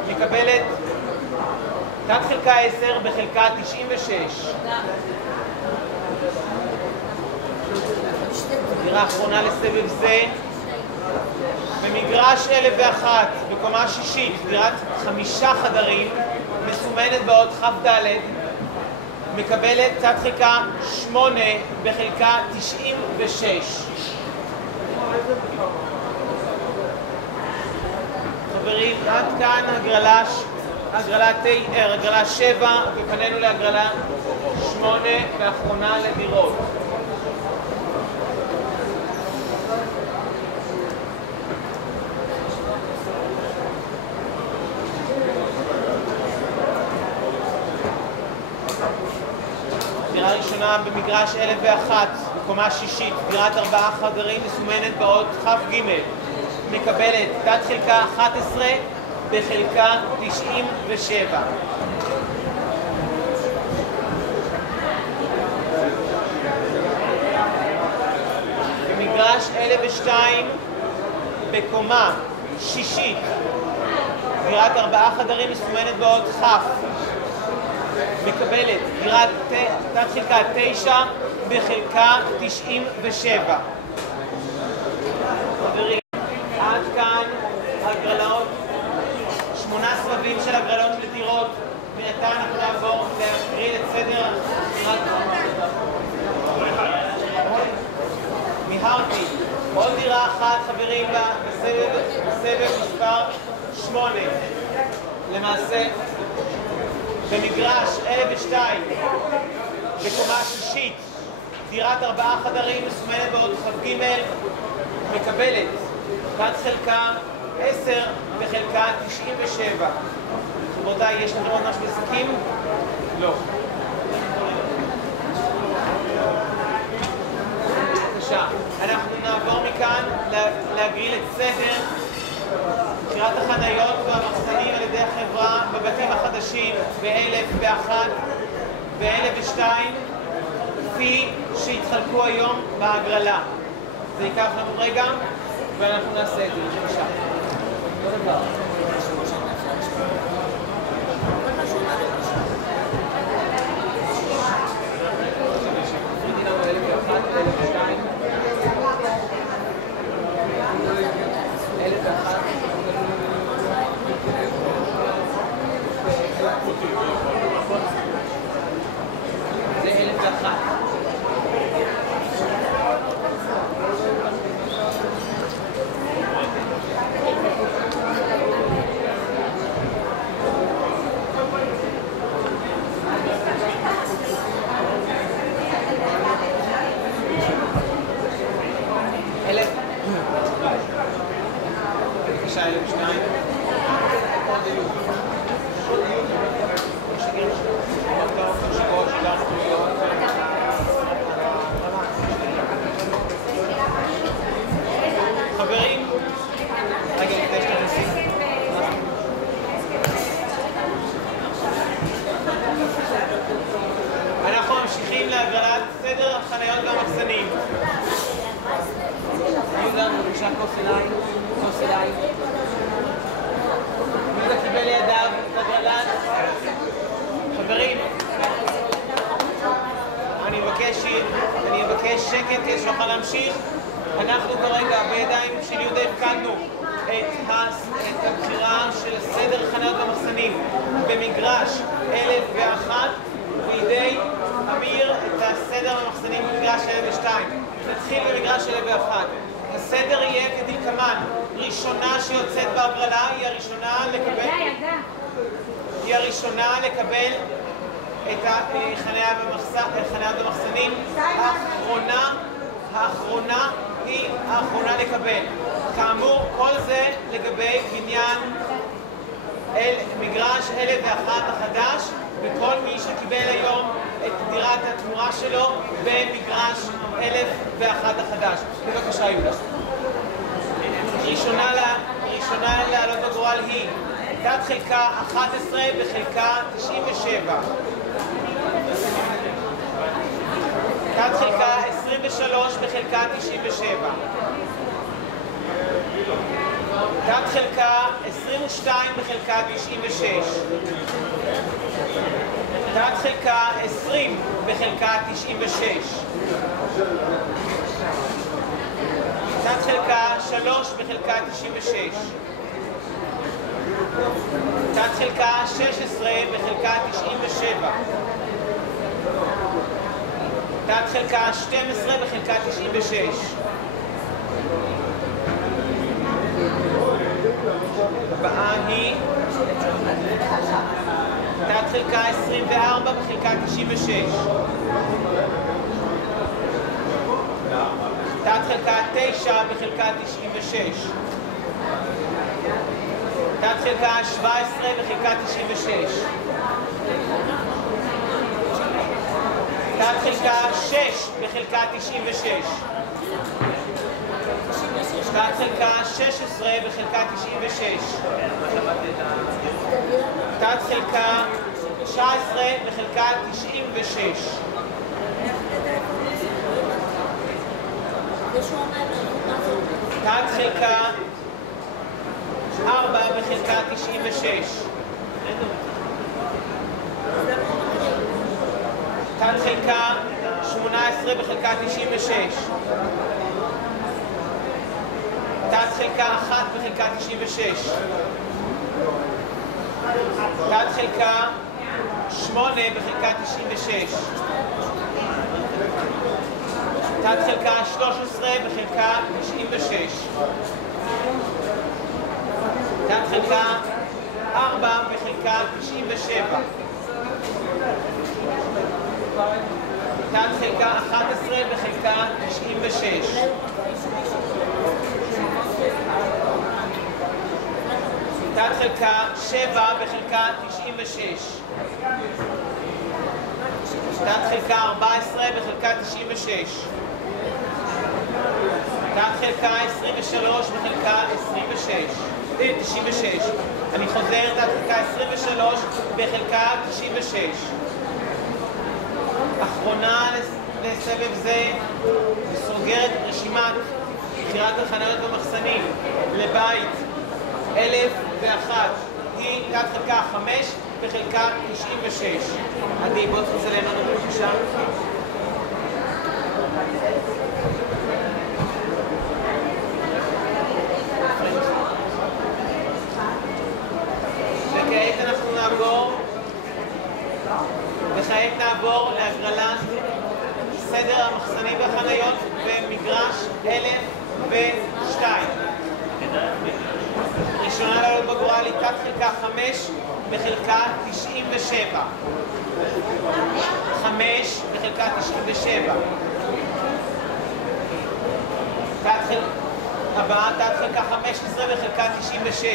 מקבלת תת חלקה 10 בחלקה 96. דירה אחרונה לסבב זה, במגרש 1001, בקומה שישית, דירת 5 חדרים מסומנת באות כ"ד, מקבלת תת חלקה 8 בחלקה 96. חברים, עד כאן הגרלה 7, ופנינו להגרלה 8 ואחרונה לדירות. דירה ראשונה במגרש 1001, בקומה שישית, דירת 4 חדרים מסומנת באות כ"ג, מקבלת תת חלקה 11 בחלקה 97. במגרש 1002, בקומה שישית, דירת 4 חדרים מסומנת באות כ', מקבלת דירת תת חלקה 9 בחלקה 97. חברים, עד כאן הגרלות, 8 סבבים של הגרלות לדירות. מעתה אנחנו נעבור להקריא את סדר מיהרתי. עוד דירה אחת, חברים, בסבב מספר 8. למעשה, במגרש 1002, בקומה שישית, דירת 4 חדרים מסומנת באות כ"ג, מקבלת תת חלקה 10 בחלקה 97. רבותיי, יש לכם עוד משהו לסכם? לא. בבקשה, אנחנו נעבור מכאן להגריל את סדר בחירת החניות והמחסנים על ידי החברה בבתים החדשים ב-1001 ו-1002, כפי שהתחלקו היום בהגרלה. זה ייקח לנו רגע ואנחנו נעשה את זה. בבקשה. זה 1001. בבקשה, 1002. חברים, רגע, לפני שאתם עושים. אנחנו ממשיכים להגרלת סדר החניות והמחסנים. בבקשה כוס אליי, כוס אליי. יהודה קיבל לידיו בגרלן. חברים, אני מבקש שקט כדי שנוכל להמשיך. אנחנו כרגע בידיים של יהודה הפקדנו את הבחירה של סדר חניות במחסנים במגרש 1001 בידי אמיר את הסדר במחסנים במגרש 1002. נתחיל במגרש 1001. הסדר יהיה כדלקמן: ראשונה שיוצאת בהגרלה היא הראשונה לקבל את החניה במחסנים. האחרונה היא האחרונה לקבל. כאמור, כל זה לגבי בניין מגרש 1001 החדש, וכל מי שקיבל היום את דירת התמורה שלו במגרש 1001 החדש. בבקשה יהודה. ראשונה לעלות בגורל היא תת חלקה 11 בחלקה 97. תת חלקה 23 בחלקה 97. תת חלקה 22 בחלקה 96. תת חלקה 20 בחלקה 96. תת חלקה 3 בחלקה 96. תת חלקה 16 בחלקה 97. תת חלקה 12 בחלקה 96. הבאה היא תת חלקה 24 בחלקה 96. תת חלקה 9 בחלקה 96. תת חלקה 17 בחלקה 96. תת חלקה 6 בחלקה 96. תת חלקה 16 בחלקה 96. תת חלקה 19 בחלקה 96. תת חלקה 4 בחלקה 96. תת חלקה 18 בחלקה 96. תת חלקה 1 בחלקה 96. תת חלקה 8 בחלקה 96. תת חלקה 13 בחלקה 96. תת חלקה 4 בחלקה 97. תת חלקה 11 בחלקה 96. תת חלקה 7 בחלקה 96. תת חלקה 14 בחלקה 96. תת חלקה 23 בחלקה 96. אני חוזר, תת חלקה 23 בחלקה 96. אחרונה לסבב זה, סוגרת רשימת בחירת החניות במחסנים לבית 1001 היא תת חלקה 5 בחלקה 96. עדי, בוא תחזר לנו בבקשה. וכעת נעבור להגרלת סדר המחסנים והחניות במגרש 1002. ראשונה לעלות בגורל היא תת חלקה 5 בחלקה 97. 5 בחלקה 97. הבאה תת חלקה 15 בחלקה 96.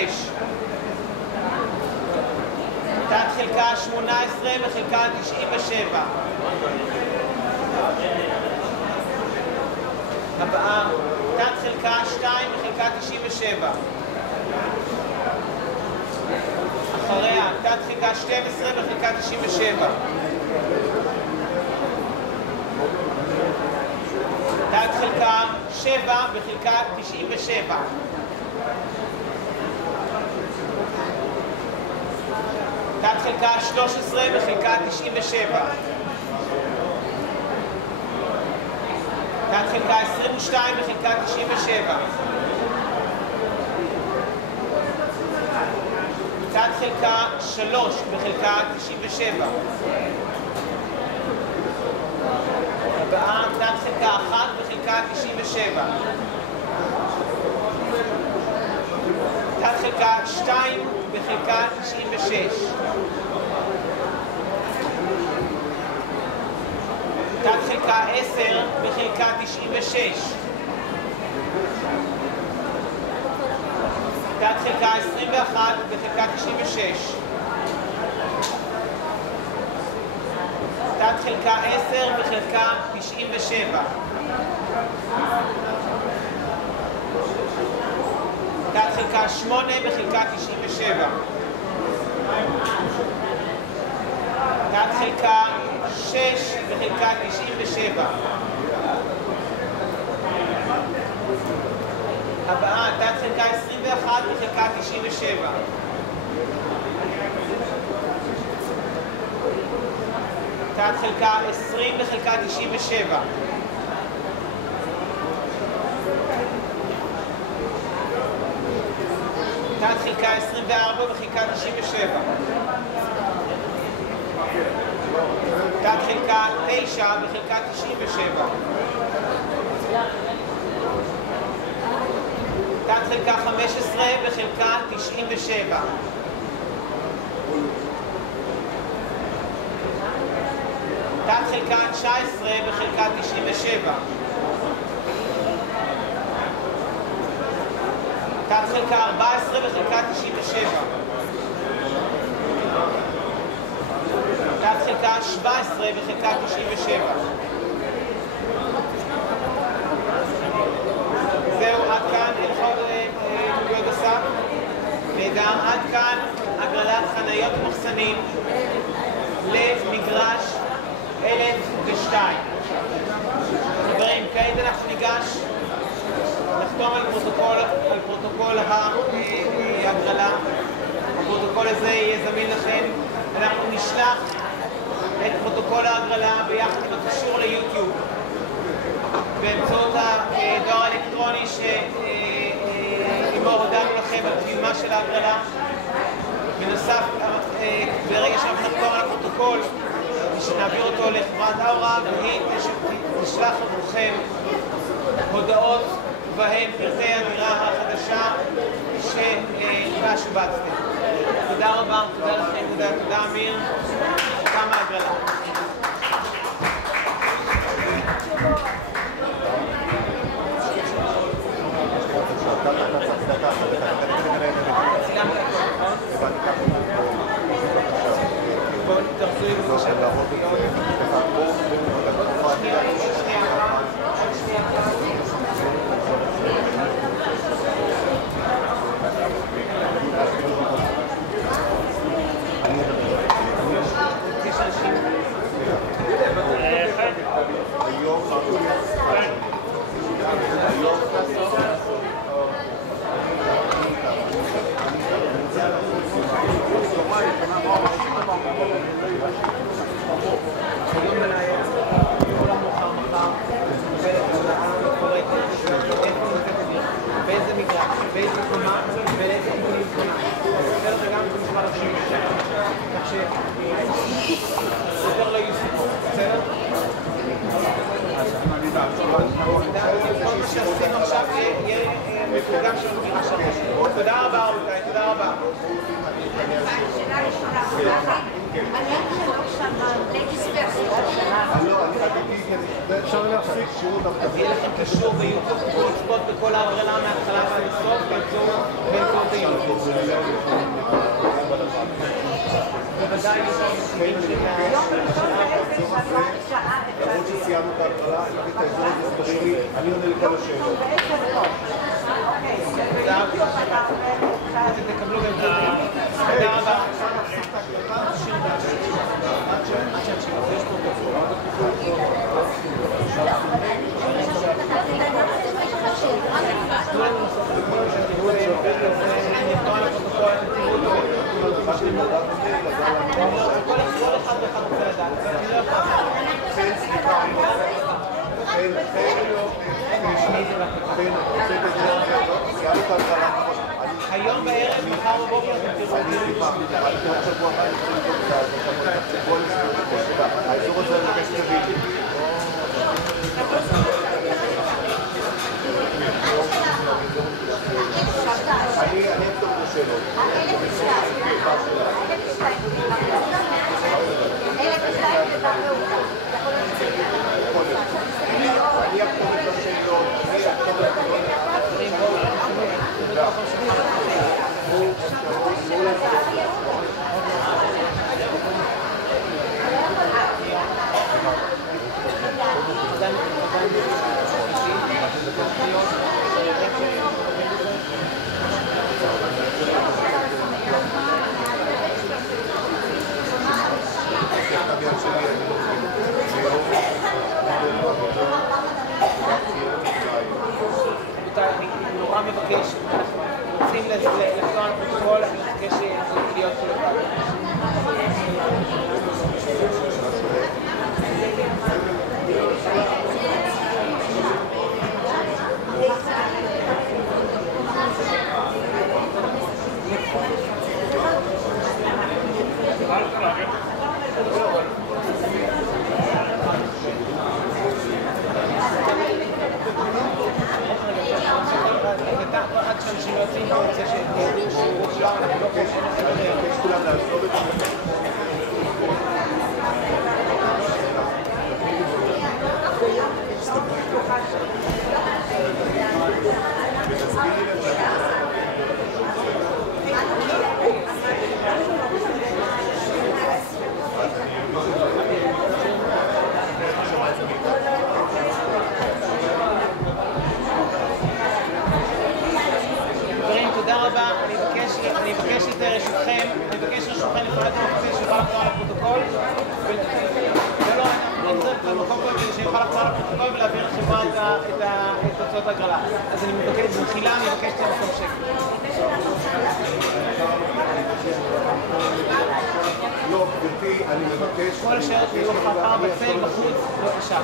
תת חלקה 18 בחלקה 97. הבאה תת חלקה 2 בחלקה 97. אחריה תת חלקה 12 בחלקה 97. תת תת חלקה 7 בחלקה 97. תת חלקה 13 בחלקה 97. תת חלקה 22 בחלקה 97. תת חלקה 3 בחלקה 97. הבאה, תת חלקה 1 בחלקה 97. תת חלקה 2 בחלקה 96. תת חלקה 10 בחלקה 96. תת חלקה 21 בחלקה 96. תת חלקה 10 בחלקה 97. תת חלקה 8 בחלקה 97. תת חלקה 6 בחלקה 97. הבאה, תת חלקה 21 בחלקה 97. תת חלקה 20 בחלקה 97. תת חלקה 24 בחלקה 97. תת חלקה 9 בחלקה 97. תת חלקה 15 בחלקה 97. תת חלקה 19 בחלקה 97. תת חלקה 14 בחלקה 97. תת חלקה 17 בחלקה 97. זהו, עד כאן, אין לך עוד תגובות בסף? נהדר, עד כאן הגרלת חניות ומחסנים למגרש 1002. חברים, כעת אנחנו ניגש לחתום על פרוטוקול ההגרלה. הפרוטוקול הזה יהיה זמין לכם. אנחנו נשלח את פרוטוקול ההגרלה ביחד עם הקישור ליוטיוב באמצעות הדואר האלקטרוני שעמו הודענו לכם על קיומה של ההגרלה. בנוסף, ברגע שאנחנו נחתום על הפרוטוקול, שנעביר אותו לחברת אורה, והיא תשלח עבורכם הודעות ובהן פרטי הדירה החדשה שבה שובצתם. תודה רבה, תודה לכם, תודה אמיר. כמה הגרלה. בואו תרצו לי בבקשה. באיזה מגרש, באיזה קומה ולאיזה קומונים קונה. בסדר, וגם את מספר השנים. כך שיותר לא יהיו סיפור, בסדר? כל מה שעשינו עכשיו יהיה מתורגם של המגרש הראש. תודה רבה רבותיי, תודה רבה. שאלה ראשונה, אני חושבת שם לדיספרסיה. אפשר להפסיק שירות אז יהיה לכם קישור ביוטיוב, תוכלו לצפות בכל ההגרלה מההתחלה ועד הסוף באמצעות היוטיוב. בוודאי יש לנו סיבים למרות שסיימנו את ההגרלה, את האזור הזה ספציפי, אני עונה לכל השאלות. אז תקבלו באמצעות היוטיוב. תודה רבה. לא, אבל אני היום בערב, מחר בבוקר, אתם תראו האזור הזה אני מבקש שתביני. אני אכתוב את השאלות. אני אכתוב את השאלות. אני נורא מבקש, רוצים לחזור על הפרוטוקול, אני מבקש להיות כל אחד. עד שאנשים יוצאים, אני רוצה שכולם לעזוב את זה. תודה רבה, אני מבקש את רשותכם, לפרט מהנושא שיוכל לחזור על הפרוטוקול. לא, אני נזרק את המקום פה כדי שיוכל לחזור על הפרוטוקול ולהעביר לחברה את תוצאות ההגרלה. אז אני מבקש, בתחילה אני מבקש את המקום שקט. לא, גברתי, אני מבקש... כל השאלות יהיו אחר בצל בחוץ, בבקשה.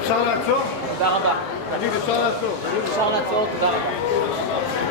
אפשר לעצור? תודה רבה. תגיד, אפשר לעצור? אפשר לעצור, תודה רבה.